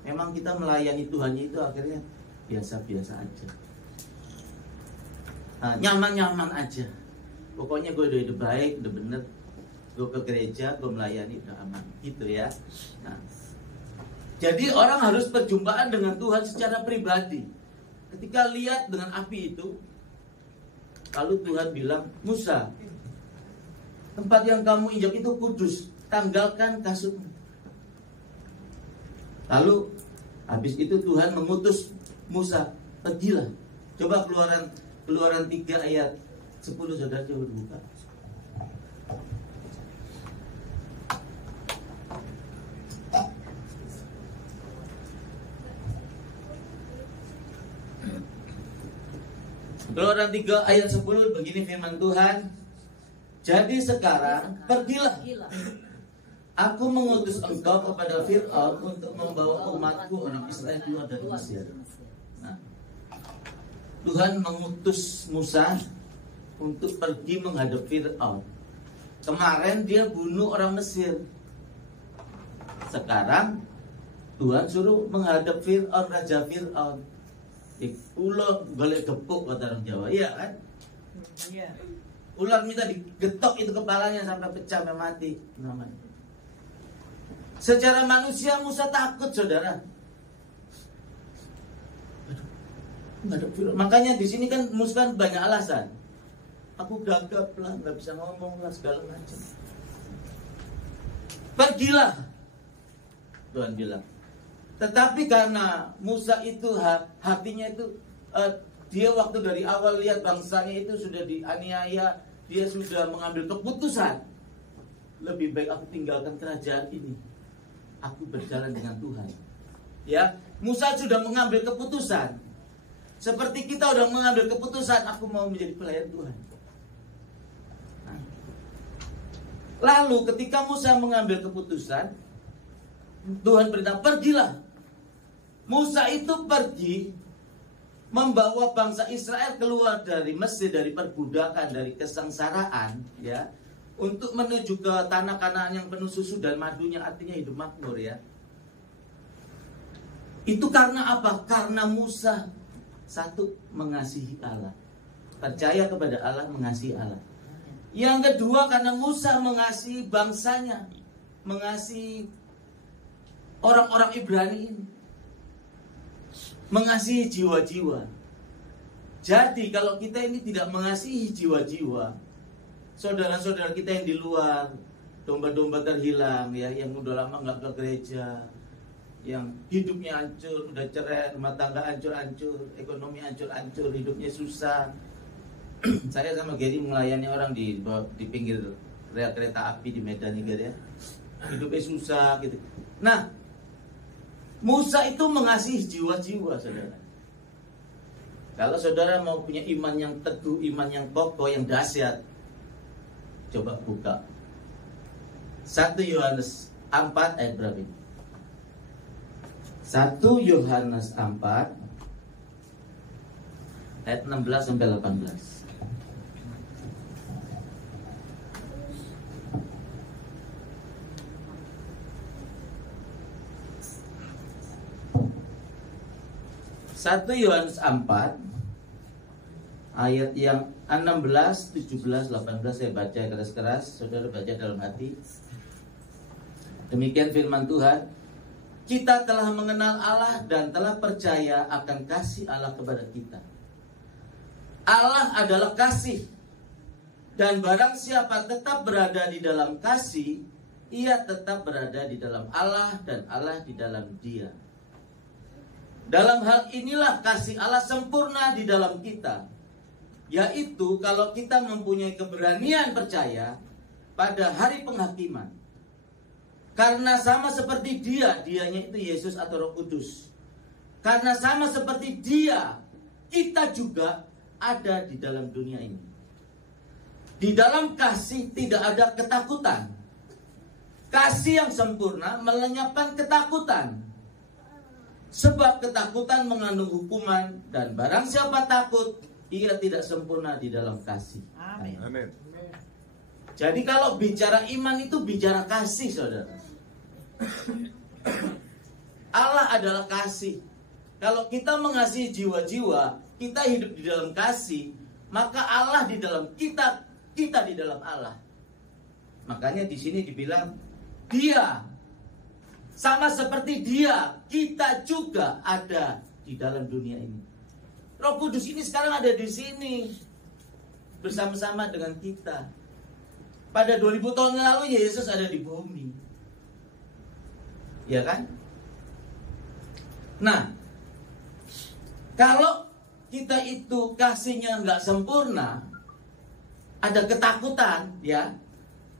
memang kita melayani Tuhannya itu akhirnya biasa-biasa aja. Nah, nyaman-nyaman aja. Pokoknya gue udah hidup baik, udah bener. Gue ke gereja, gue melayani, udah aman. Gitu ya. Nah, jadi orang harus perjumpaan dengan Tuhan secara pribadi. Ketika lihat dengan api itu, lalu Tuhan bilang, Musa, tempat yang kamu injak itu kudus, tanggalkan kasutmu. Lalu habis itu Tuhan mengutus Musa, pergilah. Coba Keluaran 3 ayat 10, saudara coba buka. Keluaran 3 ayat 10, begini firman Tuhan. Jadi sekarang pergilah, aku mengutus engkau kepada Fir'aun untuk membawa umatku orang Israel keluar dari Mesir. Nah, Tuhan mengutus Musa untuk pergi menghadap Fir'aun. Kemarin dia bunuh orang Mesir. Sekarang Tuhan suruh menghadap Fir'aun, Raja Fir'aun. Ulo golek gepuk kata orang Jawa, iya kan? Iya. Ular minta digetok itu kepalanya sampai pecah, sampai mati namanya. Secara manusia Musa takut, saudara. Makanya di sini kan Musa kan banyak alasan. Aku gagap lah, nggak bisa ngomong lah, segala macam. Pergilah, Tuhan bilang. Tetapi karena Musa itu hatinya itu dia waktu dari awal lihat bangsanya itu sudah dianiaya, dia sudah mengambil keputusan, lebih baik aku tinggalkan kerajaan ini, aku berjalan dengan Tuhan. Ya, Musa sudah mengambil keputusan. Seperti kita sudah mengambil keputusan, aku mau menjadi pelayan Tuhan. Nah, lalu ketika Musa mengambil keputusan, Tuhan beritahu, pergilah. Musa itu pergi membawa bangsa Israel keluar dari Mesir, dari perbudakan, dari kesengsaraan, ya, untuk menuju ke tanah Kanaan yang penuh susu dan madunya, artinya hidup makmur, ya. Itu karena apa? Karena Musa satu, mengasihi Allah, percaya kepada Allah, mengasihi Allah. Yang kedua, karena Musa mengasihi bangsanya, mengasihi orang-orang Ibrani ini, mengasihi jiwa-jiwa. Jadi kalau kita ini tidak mengasihi jiwa-jiwa, saudara-saudara kita yang di luar, domba-domba terhilang, ya, yang udah lama nggak ke gereja, yang hidupnya hancur, udah cerai, rumah tangga hancur-hancur, ekonomi hancur-hancur, hidupnya susah. Saya sama Gary melayani orang di pinggir rel kereta api di Medan juga, ya. Hidupnya susah gitu. Nah, Musa itu mengasihi jiwa-jiwa, saudara. Kalau saudara mau punya iman yang teguh, iman yang kokoh, yang dahsyat, coba buka 1 Yohanes 4 ayat berapa ini? 1 Yohanes 4 ayat 16 sampai 18. 1 Yohanes 4 ayat yang 16, 17, 18 saya baca keras-keras, saudara baca dalam hati. Demikian firman Tuhan. Kita telah mengenal Allah dan telah percaya akan kasih Allah kepada kita. Allah adalah kasih. Dan barang siapa tetap berada di dalam kasih, ia tetap berada di dalam Allah dan Allah di dalam dia. Dalam hal inilah kasih Allah sempurna di dalam kita, yaitu kalau kita mempunyai keberanian percaya pada hari penghakiman. Karena sama seperti dianya itu Yesus atau Roh Kudus. Karena sama seperti dia, kita juga ada di dalam dunia ini. Di dalam kasih tidak ada ketakutan. Kasih yang sempurna melenyapkan ketakutan. Sebab ketakutan mengandung hukuman, dan barang siapa takut, ia tidak sempurna di dalam kasih. Amin. Jadi kalau bicara iman itu bicara kasih, saudara. Allah adalah kasih. Kalau kita mengasihi jiwa-jiwa, kita hidup di dalam kasih, maka Allah di dalam kita, kita di dalam Allah. Makanya di sini dibilang dia, sama seperti dia, kita juga ada di dalam dunia ini. Roh Kudus ini sekarang ada di sini bersama-sama dengan kita. Pada 2000 tahun lalu Yesus ada di bumi, ya kan? Nah, kalau kita itu kasihnya nggak sempurna, ada ketakutan, ya.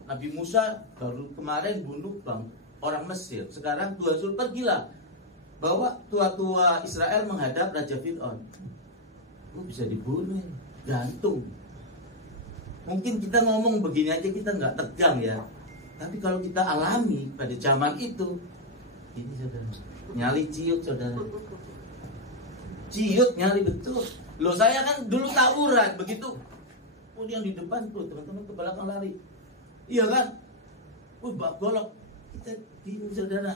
Nabi Musa baru kemarin bunuh orang Mesir. Sekarang Tuhan suruh pergilah, bahwa tua-tua Israel menghadap Raja Fir'aun. Bisa dibunuh, gantung. Mungkin kita ngomong begini aja kita nggak tegang ya. Tapi kalau kita alami pada zaman itu, ini saudara, nyali ciut saudara. Ciut nyali betul. Loh saya kan dulu tawuran begitu. Oh yang di depan tuh teman-teman ke belakang lari. Iya kan? Bak golok. Kita gini saudara,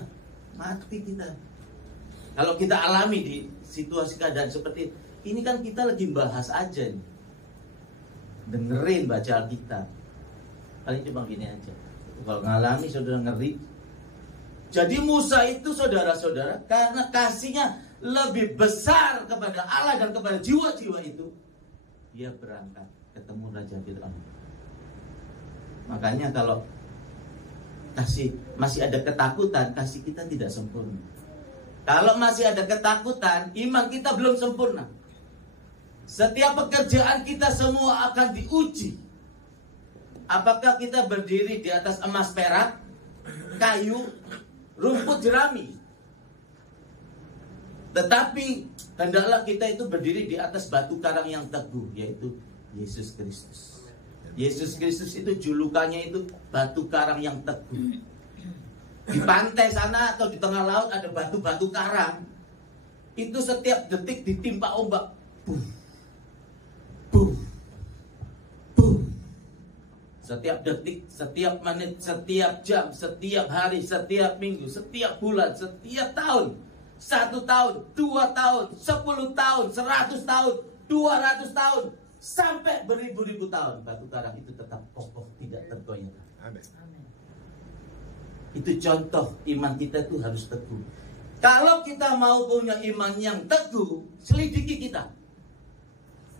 mati kita. Kalau kita alami di situasi keadaan seperti ini kan kita lagi bahas aja nih. Dengerin baca Alkitab. Paling cuma gini aja. Kalau ngalami saudara ngeri. Jadi Musa itu saudara-saudara, karena kasihnya lebih besar kepada Allah dan kepada jiwa-jiwa itu, dia berangkat ketemu Raja Fir'aun. Makanya kalau kasih masih ada ketakutan, kasih kita tidak sempurna. Kalau masih ada ketakutan, iman kita belum sempurna. Setiap pekerjaan kita semua akan diuji. Apakah kita berdiri di atas emas perak, kayu, rumput jerami? Tetapi hendaklah kita itu berdiri di atas batu karang yang teguh, yaitu Yesus Kristus. Yesus Kristus itu julukannya itu batu karang yang teguh. Di pantai sana atau di tengah laut ada batu-batu karang. Itu setiap detik ditimpa ombak. Boom. Boom. Boom. Setiap detik, setiap menit, setiap jam, setiap hari, setiap minggu, setiap bulan, setiap tahun. 1 tahun, 2 tahun, 10 tahun, 100 tahun, 200 tahun, sampai beribu-ribu tahun, batu karang itu tetap kokoh, tidak tergoyahkan. Amin. Itu contoh iman kita itu harus teguh. Kalau kita mau punya iman yang teguh, selidiki kita.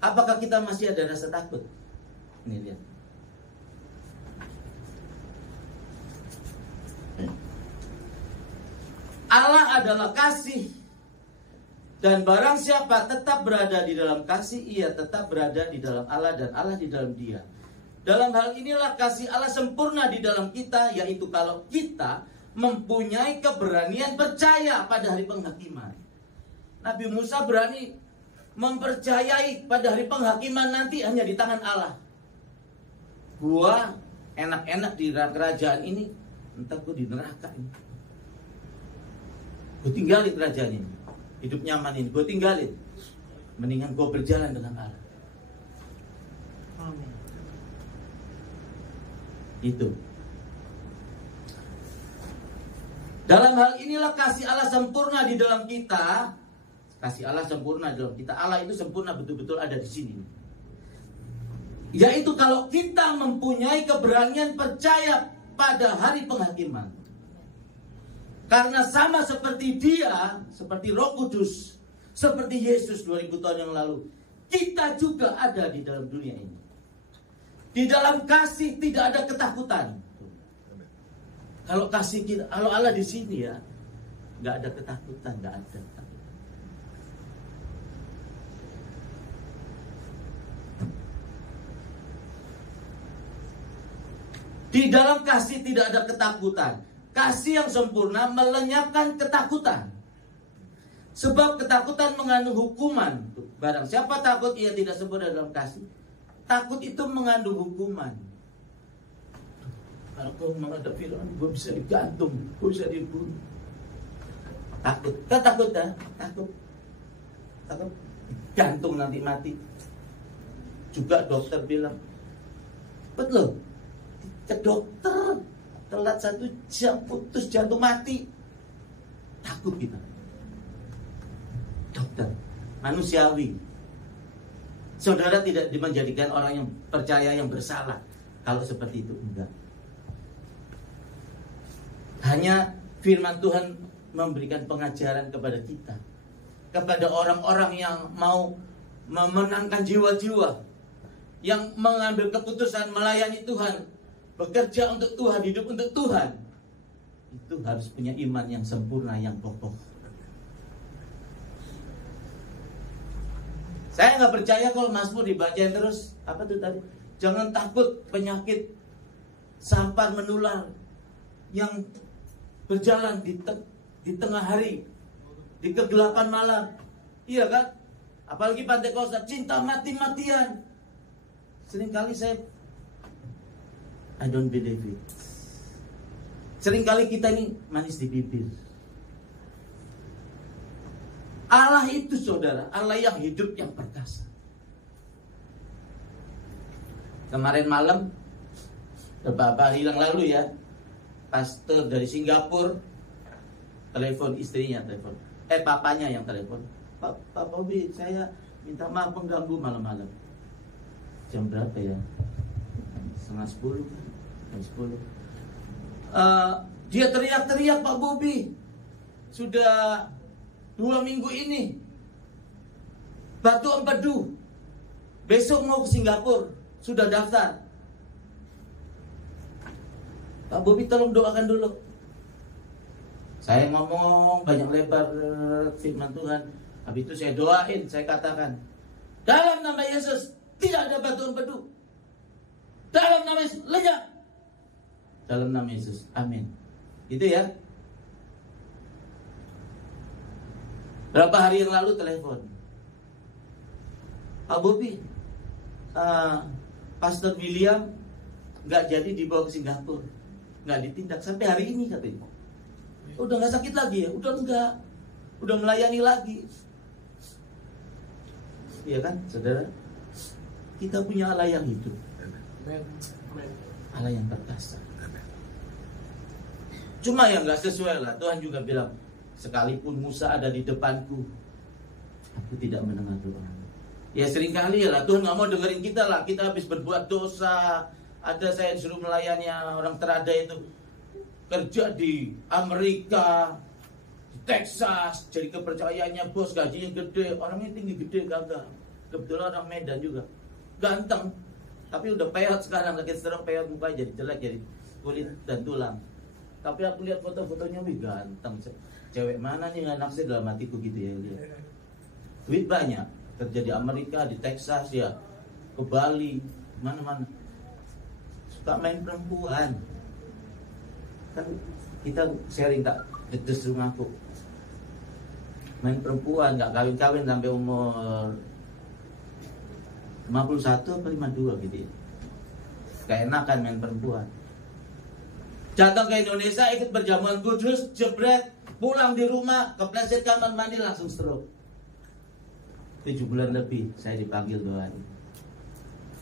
Apakah kita masih ada rasa takut? Ini lihat. Allah adalah kasih. Dan barang siapa tetap berada di dalam kasih, ia tetap berada di dalam Allah dan Allah di dalam dia. Dalam hal inilah kasih Allah sempurna di dalam kita, yaitu kalau kita mempunyai keberanian percaya pada hari penghakiman. Nabi Musa berani mempercayai pada hari penghakiman nanti hanya di tangan Allah. Gua enak-enak di kerajaan ini, entah gua di neraka ini. Gue tinggalin kerajaan ini, hidup nyaman ini, gue tinggalin. Mendingan gue berjalan dengan Allah. Amin. Itu. Dalam hal inilah kasih Allah sempurna di dalam kita, Kasih Allah sempurna dalam kita. Allah itu sempurna betul-betul ada di sini. Yaitu kalau kita mempunyai keberanian percaya pada hari penghakiman. Karena sama seperti Dia, seperti Roh Kudus, seperti Yesus 2000 tahun yang lalu, kita juga ada di dalam dunia ini. Di dalam kasih tidak ada ketakutan. Kalau kasih kita, kalau Allah di sini ya, nggak ada ketakutan, nggak ada. Di dalam kasih tidak ada ketakutan. Kasih yang sempurna melenyapkan ketakutan. Sebab ketakutan mengandung hukuman. Barang siapa takut ia tidak sempurna dalam kasih. Takut itu mengandung hukuman. Kalau kau menghadap Firaun, gue bisa digantung, gue bisa dibunuh. Takut, kan takut dah, takut, gantung nanti mati. Juga dokter bilang, betul, dokter telat 1 jam putus jantung mati. Takut kita. Dokter manusiawi. Saudara tidak menjadikan orang yang percaya yang bersalah. Kalau seperti itu enggak. Hanya firman Tuhan memberikan pengajaran kepada kita, kepada orang-orang yang mau memenangkan jiwa-jiwa, yang mengambil keputusan melayani Tuhan, bekerja untuk Tuhan, hidup untuk Tuhan. Itu harus punya iman yang sempurna, yang kokoh. Saya nggak percaya kalau Mazmur dibacain terus. Apa tuh tadi? Jangan takut penyakit sampar menular yang berjalan di tengah hari, di kegelapan malam. Iya kan? Apalagi Pantekosta, cinta mati-matian. Seringkali I don't believe it. Seringkali kita ini manis di bibir. Allah itu saudara, Allah yang hidup, yang perkasa. Kemarin malam, beberapa hari yang lalu ya, pastor dari Singapura telepon istrinya, papanya yang telepon. Pak Bobi, saya minta maaf mengganggu malam-malam. Jam berapa ya? 9:30, jam 10. Dia teriak-teriak, Pak Bobi, sudah 2 minggu ini batu empedu. Besok mau ke Singapura, sudah daftar. Pak Bobi tolong doakan dulu. Saya ngomong banyak lebar firman Tuhan. Habis itu saya doain, saya katakan, dalam nama Yesus tidak ada batu empedu. Dalam nama Yesus lenyap. Dalam nama Yesus, amin. Itu ya. Berapa hari yang lalu telepon, Pak Bobi, Pastor William nggak jadi dibawa ke Singapura, nggak ditindak sampai hari ini katanya. Udah nggak sakit lagi ya? Udah enggak, udah melayani lagi. Iya kan, saudara? Kita punya Allah yang hidup, Allah yang perkasa. Cuma yang nggak sesuai lah. Tuhan juga bilang, sekalipun Musa ada di depanku, aku tidak mendengar doa. Ya seringkali ya lah, Tuhan nggak mau dengerin kita lah. Kita habis berbuat dosa. Ada saya disuruh melayani orang terada itu, kerja di Amerika, di Texas, jadi kepercayaannya bos, gajinya gede, orangnya tinggi gede, gagal. Kebetulan orang Medan juga, ganteng, tapi udah peot sekarang, lagi stroke, peot muka jadi jelek, jadi kulit dan tulang. Tapi aku lihat foto-fotonya, wih ganteng. Cewek mana nih anak saya, dalam hatiku gitu ya, lihat. Duit banyak, kerja di Amerika, di Texas ya, ke Bali, mana-mana. Suka main perempuan. Kan kita sharing tak dedes rumahku. Main perempuan, nggak kawin-kawin sampai umur 51 atau 52 gitu ya. Keenakan main perempuan. Datang ke Indonesia ikut perjamuan kudus, jebret, pulang di rumah, kepleset kamar mandi langsung stroke. 7 bulan lebih saya dipanggil doain.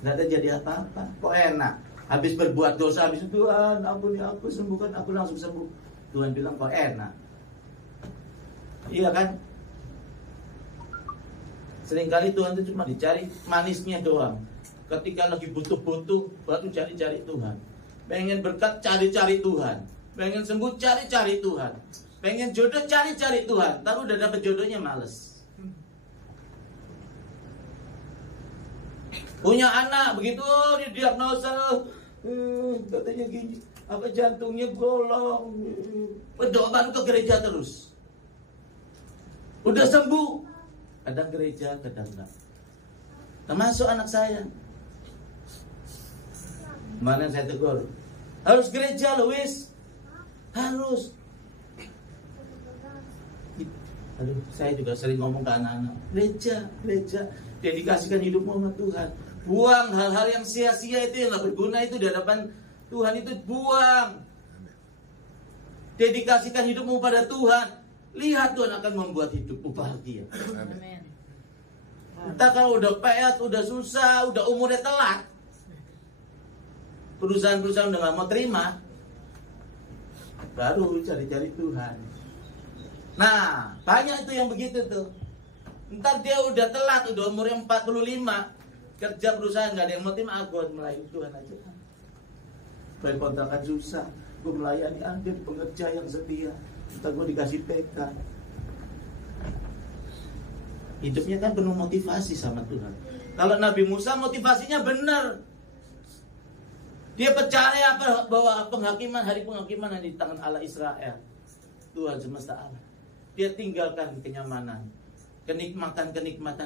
Nggak terjadi apa-apa, kok enak. Habis berbuat dosa, habis Tuhan ampuni aku, sembuhkan aku, langsung sembuh. Tuhan bilang kok enak. Iya kan? Seringkali Tuhan itu cuma dicari manisnya doang. Ketika lagi butuh-butuh, baru cari-cari Tuhan. Pengen berkat, cari-cari Tuhan. Pengen sembuh, cari-cari Tuhan. Pengen jodoh, cari-cari Tuhan. Tapi udah dapet jodohnya males. Punya anak, begitu didiagnosa, katanya gini, apa jantungnya bolong. Berdoa baru ke gereja terus. Udah sembuh, kadang gereja, kadang enggak. Termasuk anak saya. Kemarin saya tegur, harus gereja Luis, harus. Aduh, saya juga sering ngomong ke anak-anak, gereja, dedikasikan hidupmu sama Tuhan. Buang hal-hal yang sia-sia itu, yang gak berguna itu di hadapan Tuhan itu buang. Dedikasikan hidupmu pada Tuhan. Lihat Tuhan akan membuat hidupmu bahagia. Amin. Entah kalau udah payah, udah susah, udah umurnya telat, perusahaan-perusahaan udah gak mau terima, baru cari-cari Tuhan. Nah, banyak itu yang begitu tuh. Entar dia udah telat, udah umurnya 45, kerja perusahaan gak ada yang mau terima, aku melayani Tuhan aja. Bayar kontrakan susah, gue melayani ambil pengerja yang setia. Entar gue dikasih PK. Hidupnya kan penuh motivasi sama Tuhan. Kalau Nabi Musa motivasinya benar. Dia percaya bahwa hari penghakiman ada di tangan Allah Israel, Tuhan semesta Allah. Dia tinggalkan kenyamanan, kenikmatan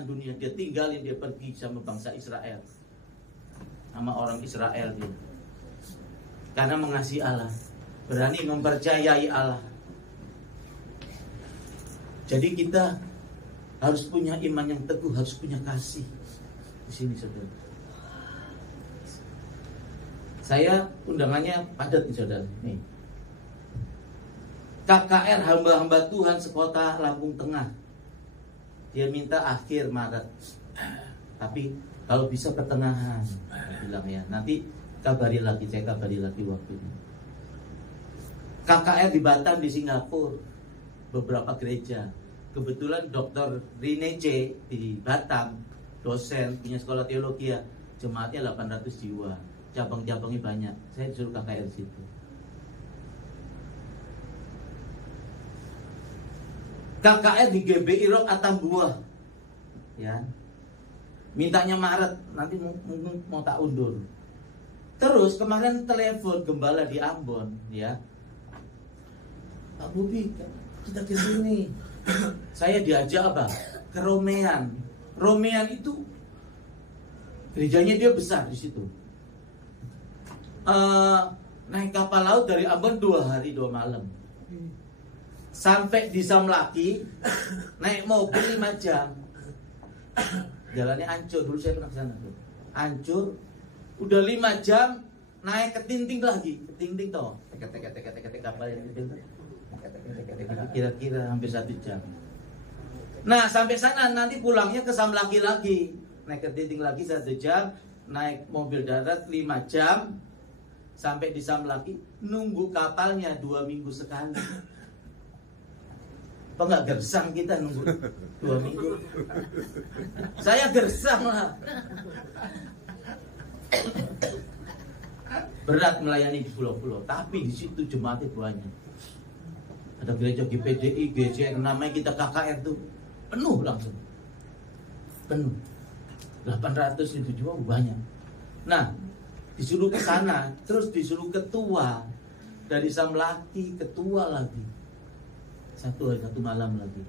dunia. Dia tinggalin, dia pergi sama bangsa Israel, sama orang Israel dia. Karena mengasihi Allah, berani mempercayai Allah. Jadi kita harus punya iman yang teguh, harus punya kasih. Di sini saudara. Saya undangannya padat nih saudara. Nih. KKR hamba-hamba Tuhan sekota Lampung Tengah. Dia minta akhir Maret. Tapi kalau bisa pertengahan, bilang ya. Nanti kabari lagi, saya kabari lagi waktunya. KKR di Batam, di Singapura, beberapa gereja. Kebetulan Dr. Rene C di Batam, dosen, punya sekolah teologi ya. Jemaatnya 800 jiwa. Cabang-cabangnya banyak. Saya disuruh KKR di situ. KKR di GBI Rock Atambua, ya, mintanya Maret, nanti mungkin mau tak undur. Terus kemarin telepon gembala di Ambon, ya, Pak Bobi, kita ke sini. Saya diajak apa? Ke Romean. Romean itu gerejanya dia besar di situ. Naik kapal laut dari Ambon 2 hari 2 malam. Sampai di Samlaki, naik mobil 5 jam. Jalannya hancur, dulu saya pernah kesana tuh. Hancur, udah 5 jam, naik ke Tinting lagi. Ke Tinting toh, tek kapal yang Tinting. Kira-kira hampir 1 jam. Nah sampai sana nanti pulangnya ke Samlaki lagi. Naik ke Tinting lagi 1 jam, naik mobil darat 5 jam. Sampai di Samlaki, nunggu kapalnya 2 minggu sekali. Apa nggak gersang kita nunggu 2 minggu? Saya gersang lah. Berat melayani di pulau-pulau, tapi di situ jemaatnya banyak. Ada gereja GPDI, GCR, namanya kita KKR tuh penuh langsung, penuh. 800 itu juga banyak. Nah, disuruh ke sana, terus disuruh ketua dari Samlaki, ketua lagi. 1 malam lagi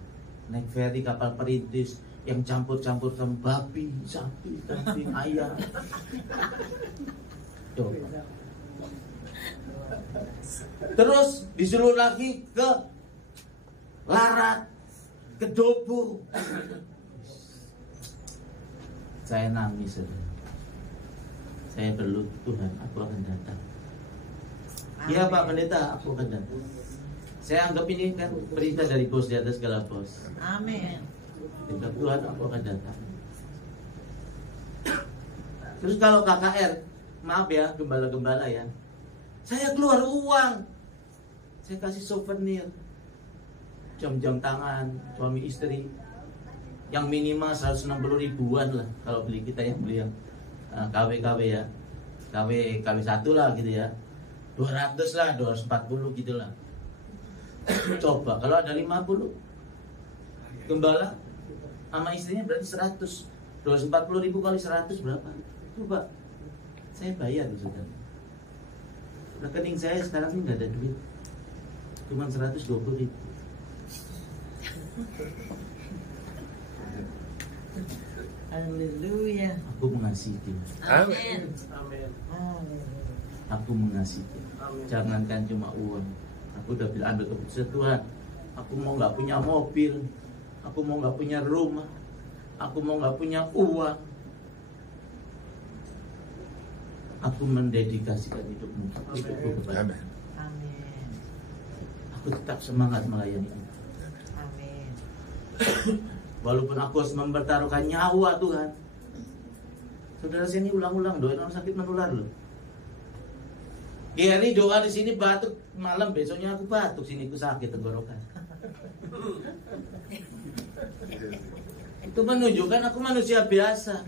naik ferry kapal perintis yang campur-campur sama babi, sapi, kambing, ayam. Tuh. Terus disuruh lagi ke Larat, ke Dobo. Saya nangis. Saya berlutut, Tuhan, aku akan datang. Iya Pak Pendeta, aku akan datang. Saya anggap ini kan perintah dari bos di atas segala bos. Amin. Tindak Tuhan, aku akan datang. Terus kalau KKR, maaf ya gembala-gembala ya, saya keluar uang, saya kasih souvenir, jam-jam tangan suami istri. yang minimal 160 ribuan lah kalau beli kita yang beli yang KW ya, KW 1 lah gitu ya, 200 lah, 240 gitu lah. Coba kalau ada 50 gembala sama istrinya berarti 100, 240 ribu kali 100 berapa? Coba saya bayar tuh saudara. Rekening saya sekarang ini nggak ada duit, cuma 120 ribu. Haleluya. Aku mengasihi dia. Amin. Aku mengasihi dia. Jangankan cuma uang. Aku udah ambil keputusan Tuhan. Aku mau nggak punya mobil. Aku mau nggak punya rumah. Aku mau nggak punya uang. Aku mendedikasikan hidupku kepada. Amin. Aku tetap semangat melayani. Amin. Walaupun aku harus mempertaruhkan nyawa Tuhan. Saudara sini ulang-ulang doain orang sakit menular loh. Gary doa di sini batuk malam, besoknya aku batuk, sini aku sakit tenggorokan. Itu menunjukkan aku manusia biasa.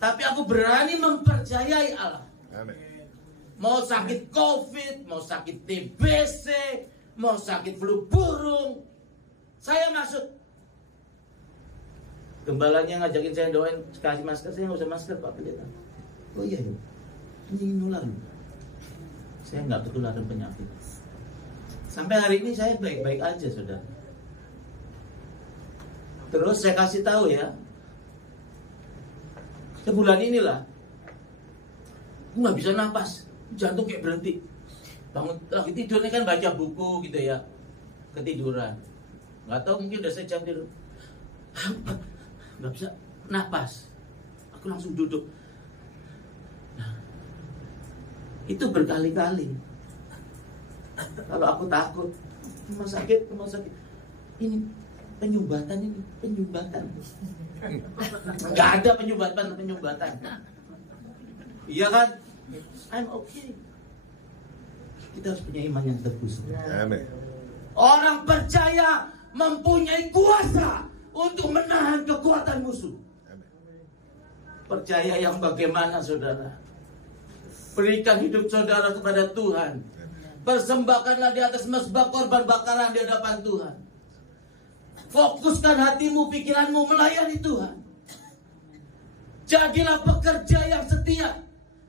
Tapi aku berani mempercayai Allah. Mau sakit COVID, mau sakit TBC, mau sakit flu burung, saya masuk. Gembalanya ngajakin saya doain kasih masker, saya nggak usah masker Pak Pendeta. Oh iya, ini nular. Saya nggak ketularan penyakit. Sampai hari ini saya baik-baik aja, saudara. Terus saya kasih tahu ya, sebulan inilah, aku nggak bisa napas, jantung kayak berhenti. Bangun lagi tidurnya kan baca buku gitu ya, ketiduran. Nggak tahu mungkin udah sejam tidur. Nggak bisa napas, aku langsung duduk. Nah, itu berkali-kali. Kalau aku takut, rumah sakit, ini penyumbatan. Nggak ada penyumbatan. Iya kan? I'm okay. Kita harus punya iman yang teguh. Amin. Orang percaya mempunyai kuasa untuk menahan kekuatan musuh. Percaya yang bagaimana saudara? Berikan hidup saudara kepada Tuhan. Persembahkanlah di atas mezbah korban bakaran di hadapan Tuhan. Fokuskan hatimu, pikiranmu melayani Tuhan. Jadilah pekerja yang setia.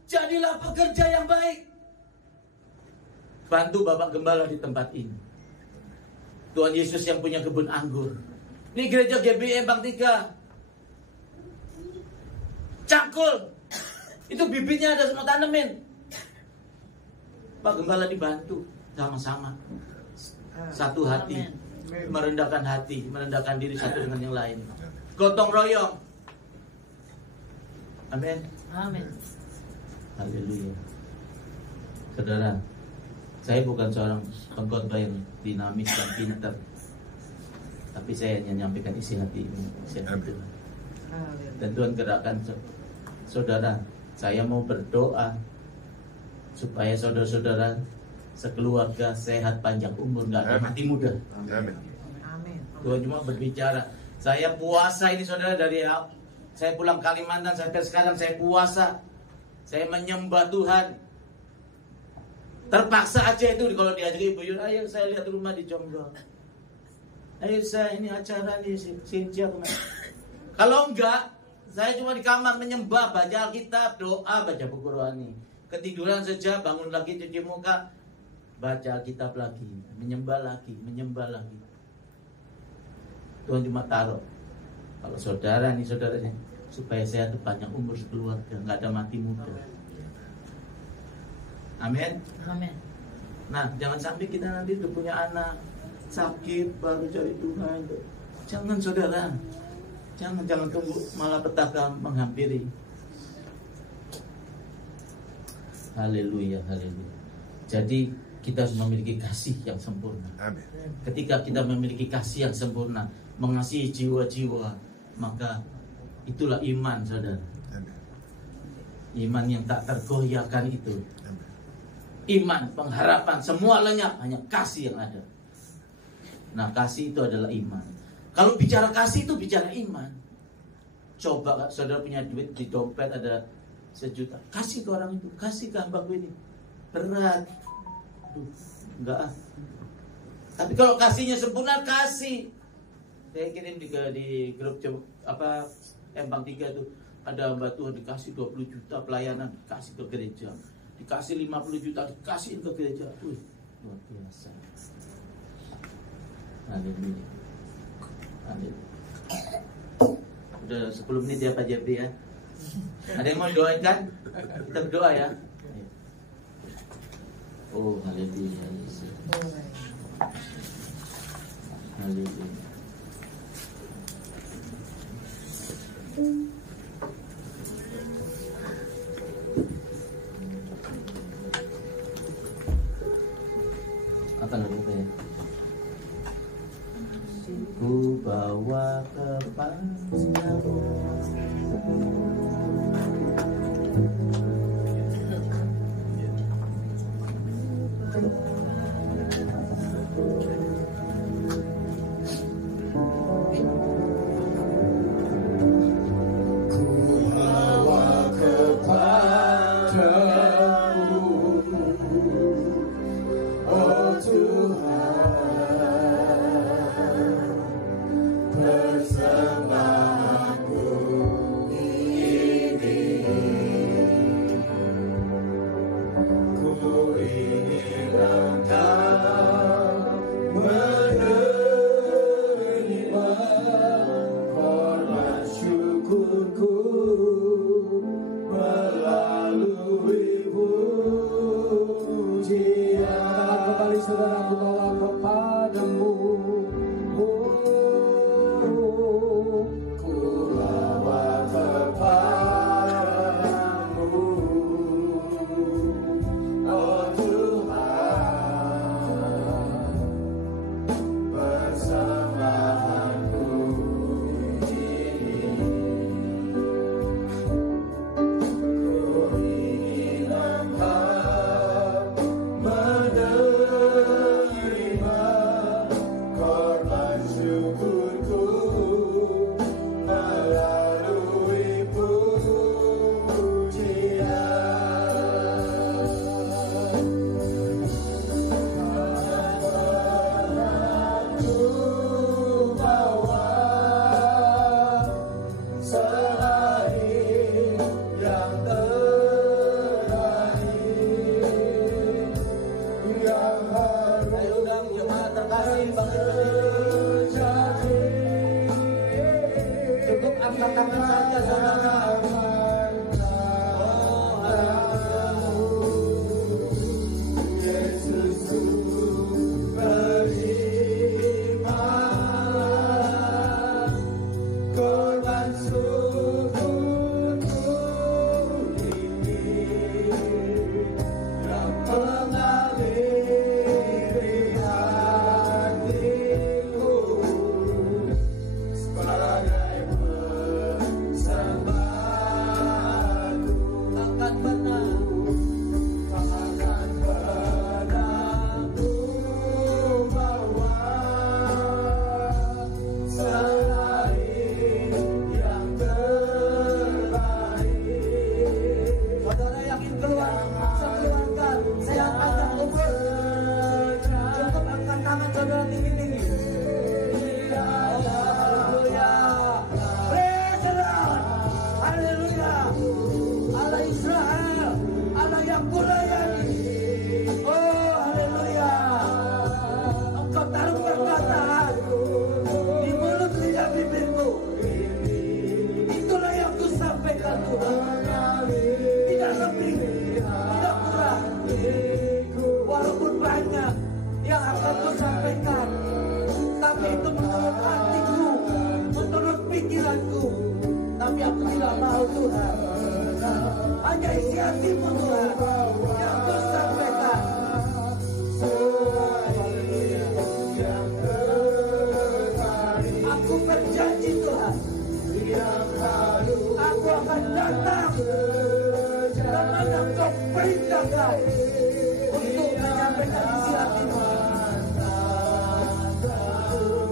Jadilah pekerja yang baik. Bantu Bapak Gembala di tempat ini. Tuhan Yesus yang punya kebun anggur. Ini gereja GBE Bang Tiga. Cangkul. Itu bibitnya ada semua tanemin. Pak Gembala dibantu sama-sama. Satu hati. Merendahkan hati, merendahkan diri satu dengan yang lain. Gotong royong. Amin. Amin. Haleluya. Saudara, saya bukan seorang pengkhotbah yang dinamis dan pintar. Tapi saya hanya menyampaikan isi hati ini. Dan Tuhan gerakkan saudara. Saya mau berdoa supaya saudara-saudara sekeluarga sehat, panjang umur, nggak ada mati muda. Amin. Tuhan cuma berbicara. Saya puasa ini saudara, dari saya pulang Kalimantan sampai sekarang saya puasa. Saya menyembah Tuhan. Terpaksa aja itu kalau diajak Ibu Yun, ayo saya lihat rumah di Jonggol. Ayo saya ini acara nih Sinja kemarin. Kalau enggak, saya cuma di kamar menyembah, baca Alkitab, doa, baca buku rohani. Ketiduran saja, bangun lagi, cuci muka, baca Alkitab lagi, menyembah lagi. Tuhan cuma taruh. Kalau saudara nih saudaranya, supaya saya panjang umur sekeluarga, nggak ada mati muda. Amin. Amin. Nah, jangan sampai kita nanti udah punya anak sakit baru cari Tuhan. Jangan saudara, jangan tunggu malah petaka menghampiri. Haleluya. Jadi kita harus memiliki kasih yang sempurna. Amin. Ketika kita memiliki kasih yang sempurna, mengasihi jiwa-jiwa, maka itulah iman, saudara. Amin. Iman yang tak tergoyahkan itu. Amin. Iman, pengharapan, semua lenyap, hanya kasih yang ada. Nah, kasih itu adalah iman. Kalau bicara kasih itu bicara iman. Coba saudara punya duit di dompet ada 1 juta, kasih ke orang itu, kasih ke hambaku ini. Berat. Enggak ah. Tapi kalau kasihnya sempurna, kasih. Saya kirim di grup Empang 3 tuh, ada hamba Tuhan dikasih 20 juta pelayanan, dikasih ke gereja. Dikasih 50 juta, dikasihin ke gereja. Luar biasa. Haleluya. Udah 10 menit ya Pak Jeffrey ya. Ada yang mau doain kan? Kita berdoa ya. Oh, haleluya. Haleluya. Apa lagunya ya? Ku bawa kepadamu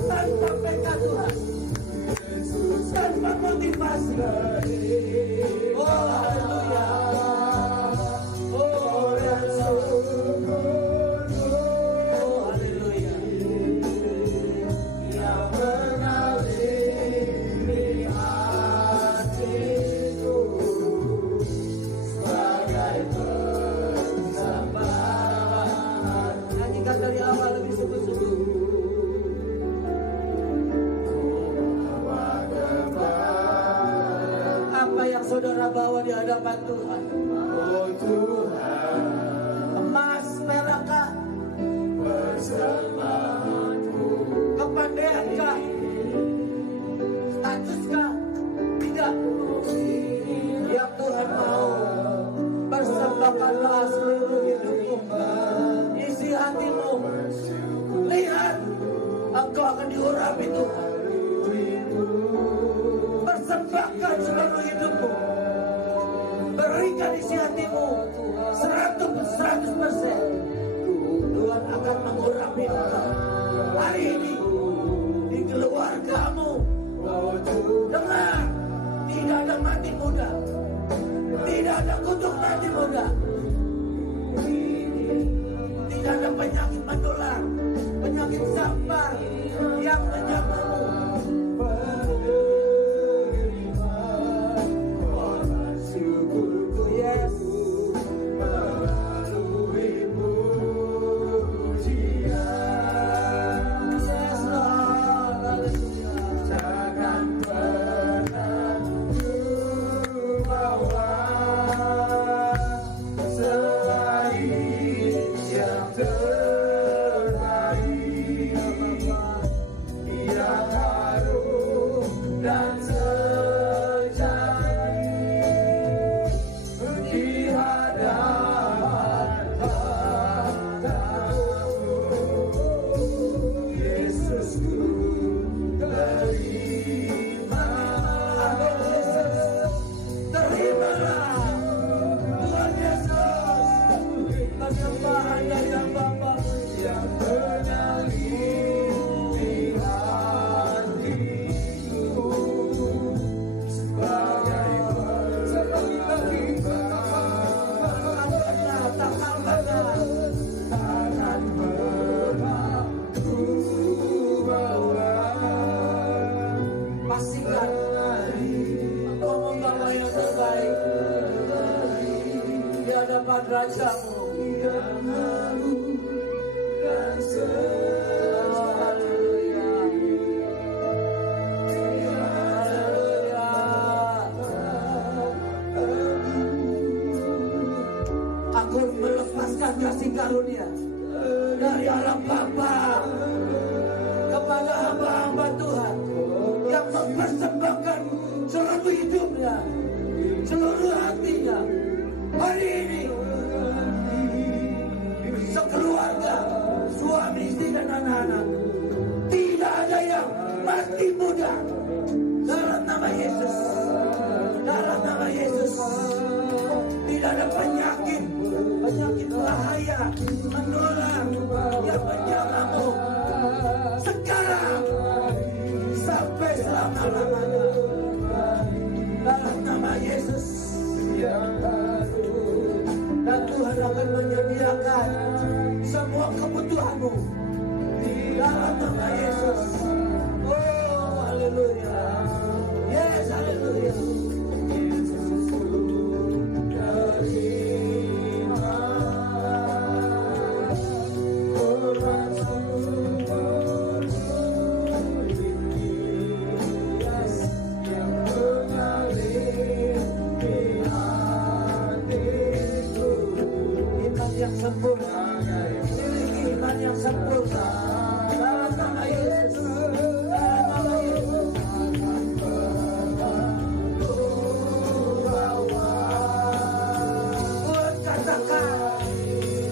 Tanpa PK Tuhan. kasih. Oh haleluya. Oh dan syukur. Oh haleluya. Yang mengalir hatiku sebagai persembahan. Nyanyikan dari awal lebih sungguh-sungguh. Apa yang saudara bawa di hadapan Tuhan? Oh Tuhan, emas, perakkah, persembahanku, kepandaiankah, statuskah? Tidak. Yang Tuhan mau, persembahkanlah seluruh hidupmu, isi hatimu. Lihat, engkau akan diurapi Tuhan. Persembahkan seluruh hidupmu, berikan isi hatimu 100%. Tuhan akan mengurapi engkau hari ini di keluargamu. Dengar, tidak ada mati muda, tidak ada kutuk mati muda, tidak ada penyakit menular, penyakit sampar yang menjamamu. Rajamu yang malu dan haleluya, haleluya. Aku melepaskan kasih karunia dari alam Bapa kepada hamba-hamba Tuhan yang mempersembahkan seluruh hidupnya, seluruh hatinya. Hari ini sekeluarga, suami, istri dan anak-anak, tidak ada yang mati muda. Dalam nama Yesus, dalam nama Yesus, tidak ada penyakit bahaya menular yang menjamamu sekarang sampai selama-lamanya. Dalam nama Yesus, dan Tuhan akan menyediakan semua kebutuhanmu dalam nama Yesus. Oh haleluya, yes haleluya. Yang sempurna, miliki iman yang sempurna dalam nama Yesus, dalam nama Yesus. Tuhan katakan,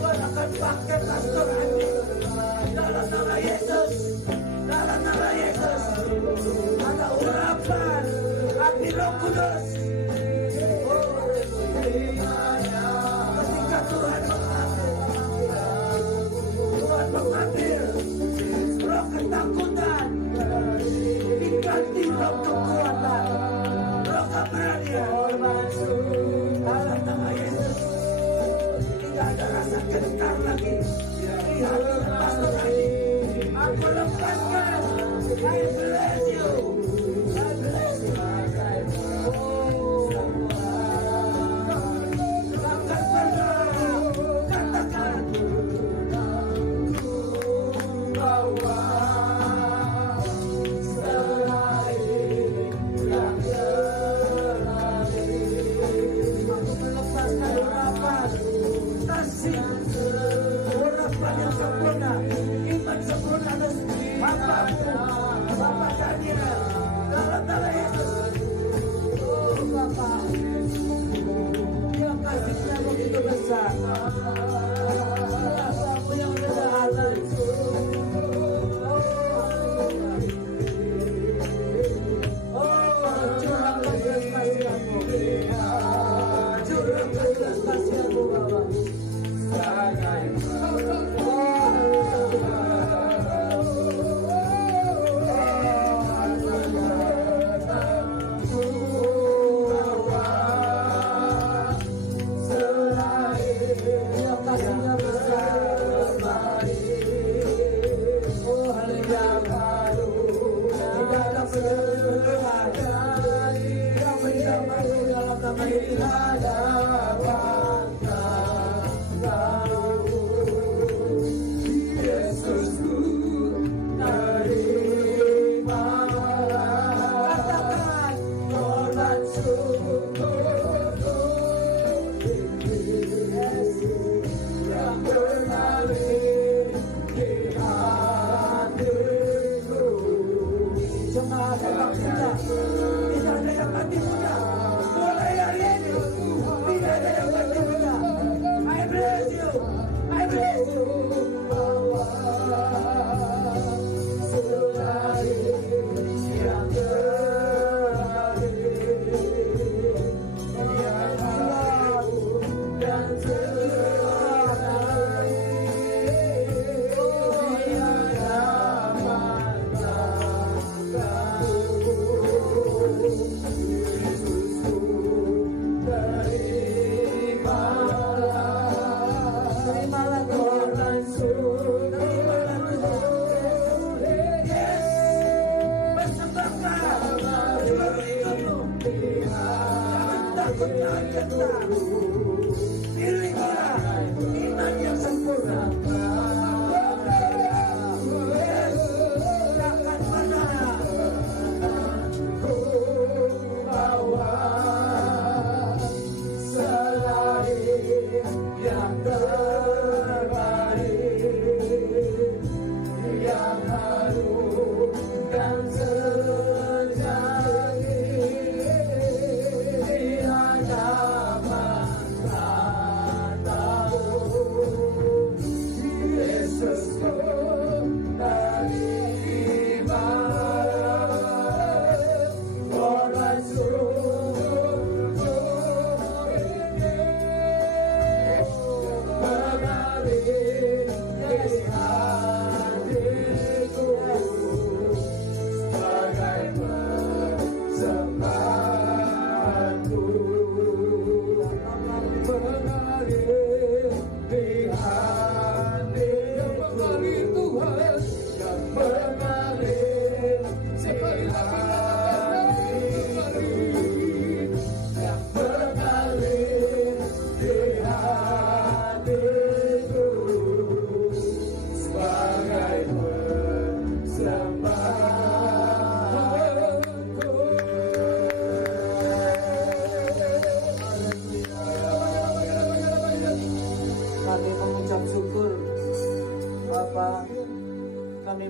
Tuhan akan pakai pastor Andi dalam nama Yesus, dalam nama Yesus. Ada urapan api Roh Kudus. Ketika Tuhan mengambil roh ketakutan diganti roh kekuatan, roh bless you. I bless you. Oh, katakan bahwa selain yang terlebih aku melepaskan harapan kasih harapan yang sempurna, iman sempurna atas Bapa kehadiran dalam nama Yesus. Oh Bapa, yang kasihnya begitu besar, kasih-Mu yang sederhana. Oh, curahkan kasih-Mu, curahkan kasih-Mu Bapa.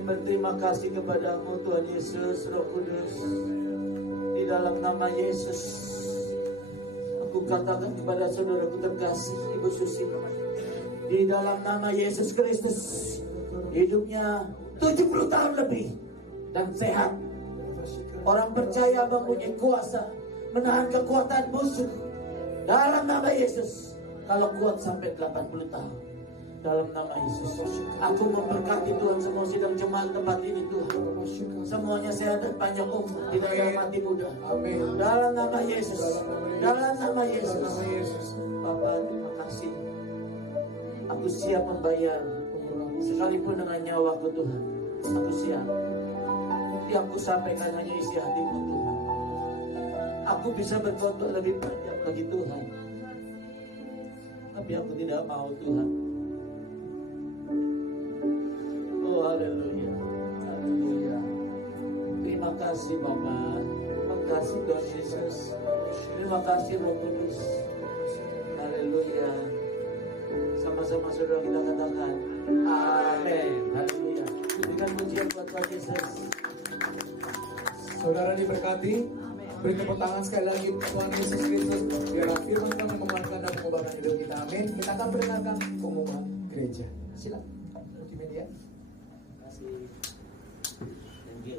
Berterima kasih kepada-Mu Tuhan Yesus, Roh Kudus. Di dalam nama Yesus, aku katakan kepada saudaraku terkasih Ibu Susi, di dalam nama Yesus Kristus, hidupnya 70 tahun lebih dan sehat. Orang percaya mempunyai kuasa menahan kekuatan musuh dalam nama Yesus. Kalau kuat sampai 80 tahun. Dalam nama Yesus, aku memberkati Tuhan semua sidang jemaat tempat ini Tuhan. Semuanya sehat dan panjang umur, tidak ada mati muda. Amin. Dalam nama Yesus, dalam nama Yesus. Bapak, terima kasih. Aku siap membayar sekalipun dengan nyawaku Tuhan. Aku siap. Yang aku sampaikan hanya isi hatimu Tuhan. Aku bisa berkhotbah lebih panjang lagi Tuhan, tapi aku tidak mau Tuhan. Oh haleluya, haleluya. Terima kasih Bapa, terima kasih Tuhan Yesus, terima kasih Roh Kudus. Haleluya. Sama-sama saudara kita katakan amin. Haleluya. Berikan pujian buat Tuhan Yesus. Saudara diberkati. Beri tepuk tangan sekali lagi Tuhan Yesus Kristus. Biarlah firman Tuhan menguatkan dan mengubahkan hidup kita. Amin. Kita akan mendengarkan pengumuman gereja. Silakan multimedia. Terima kasih. Thank you.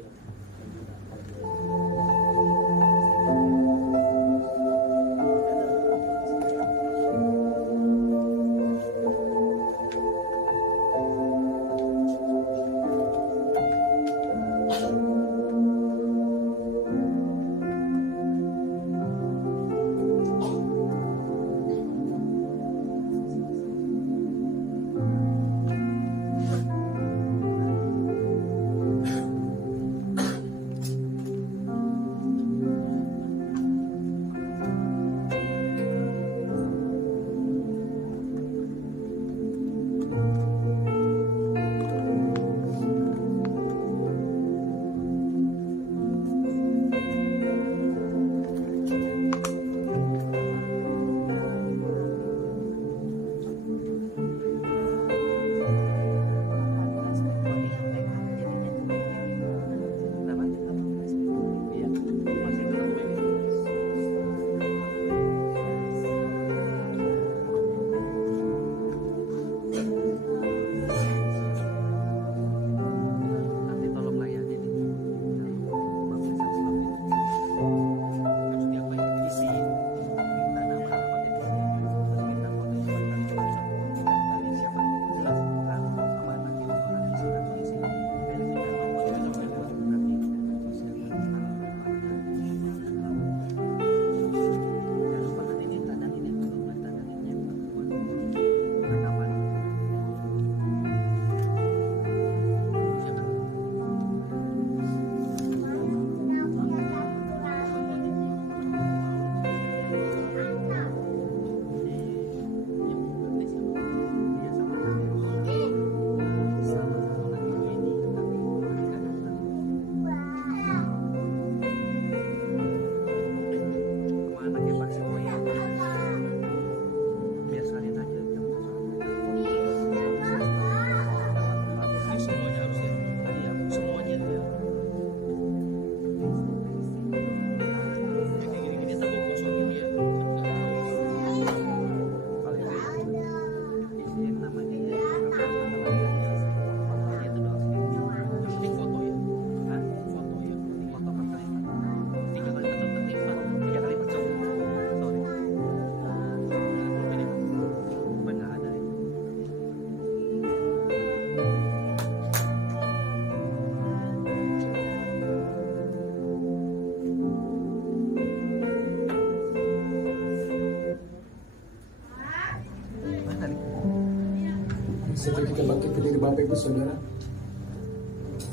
Saja kita bangkit berdiri Bapak Ibu Saudara.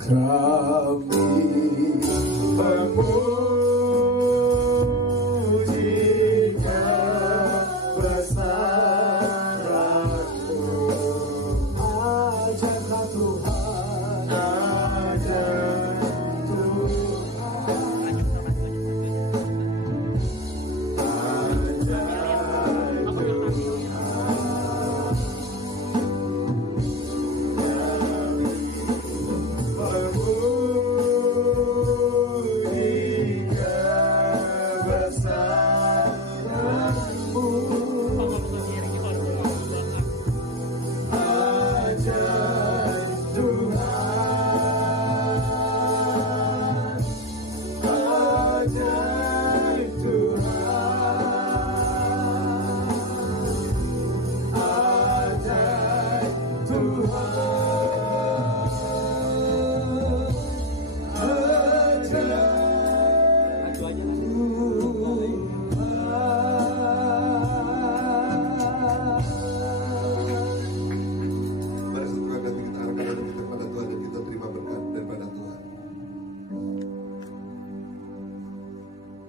Kami memujinya bersaraku. Ajarlah Tuhan, ajar Tuhan.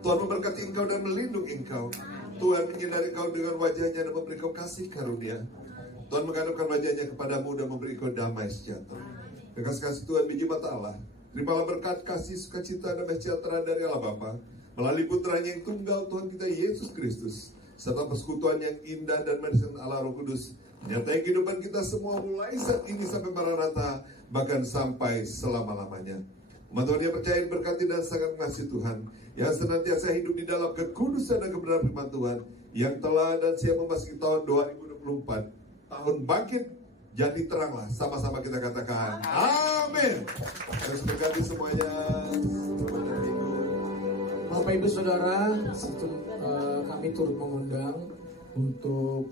Tuhan memberkati engkau dan melindungi engkau. Tuhan menyinari engkau dengan wajahnya dan memberi engkau kasih karunia. Tuhan menghadapkan wajahnya kepadamu dan memberi engkau damai sejahtera. Kasih Tuhan biji mata Allah, terimalah berkat kasih sukacita dan sejahtera dari Allah Bapa melalui putranya yang tunggal Tuhan kita Yesus Kristus, serta persekutuan yang indah dan manis Allah Roh Kudus menyertai kehidupan kita semua mulai saat ini sampai Maranatha, bahkan sampai selama-lamanya. Umat Tuhan yang percaya, berkati dan sangat mengasihi Tuhan, yang senantiasa hidup di dalam kekudusan dan kebenaran firman Tuhan, yang telah dan siap memasuki tahun 2024, tahun bangkit jadi teranglah. Sama-sama kita katakan amin. Terus berkati semuanya. Bapak Ibu Saudara, kami turut mengundang untuk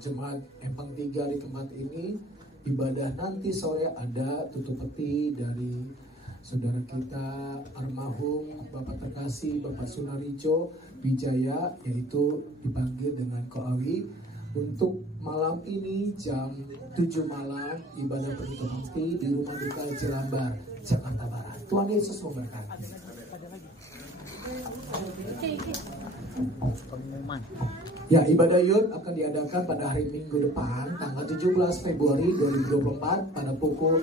jemaat Empang 3 di tempat ini. Ibadah nanti sore ada tutup peti dari saudara kita almarhum Bapak terkasih Bapak Sunarijo Wijaya, yaitu dipanggil dengan Koawi. Untuk malam ini jam 7 malam ibadah penutup peti di Rumah Duka Jelambar, Jakarta Barat. Tuhan Yesus memberkati. Ya, ibadah Yud akan diadakan pada hari Minggu depan, tanggal 17 Februari 2024 pada pukul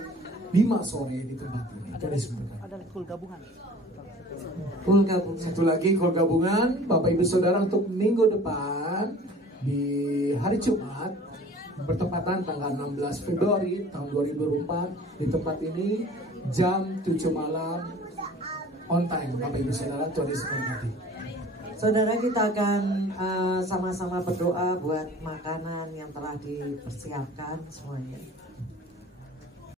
5 sore di tempat ini. Ada kul gabungan. Satu lagi kul gabungan, Bapak Ibu Saudara, untuk minggu depan di hari Jumat bertepatan tanggal 16 Februari tahun 2024 di tempat ini jam 7 malam on time. Bapak Ibu Saudara, Tuhan Yesus memberkati. Saudara, kita akan sama-sama berdoa buat makanan yang telah dipersiapkan semuanya.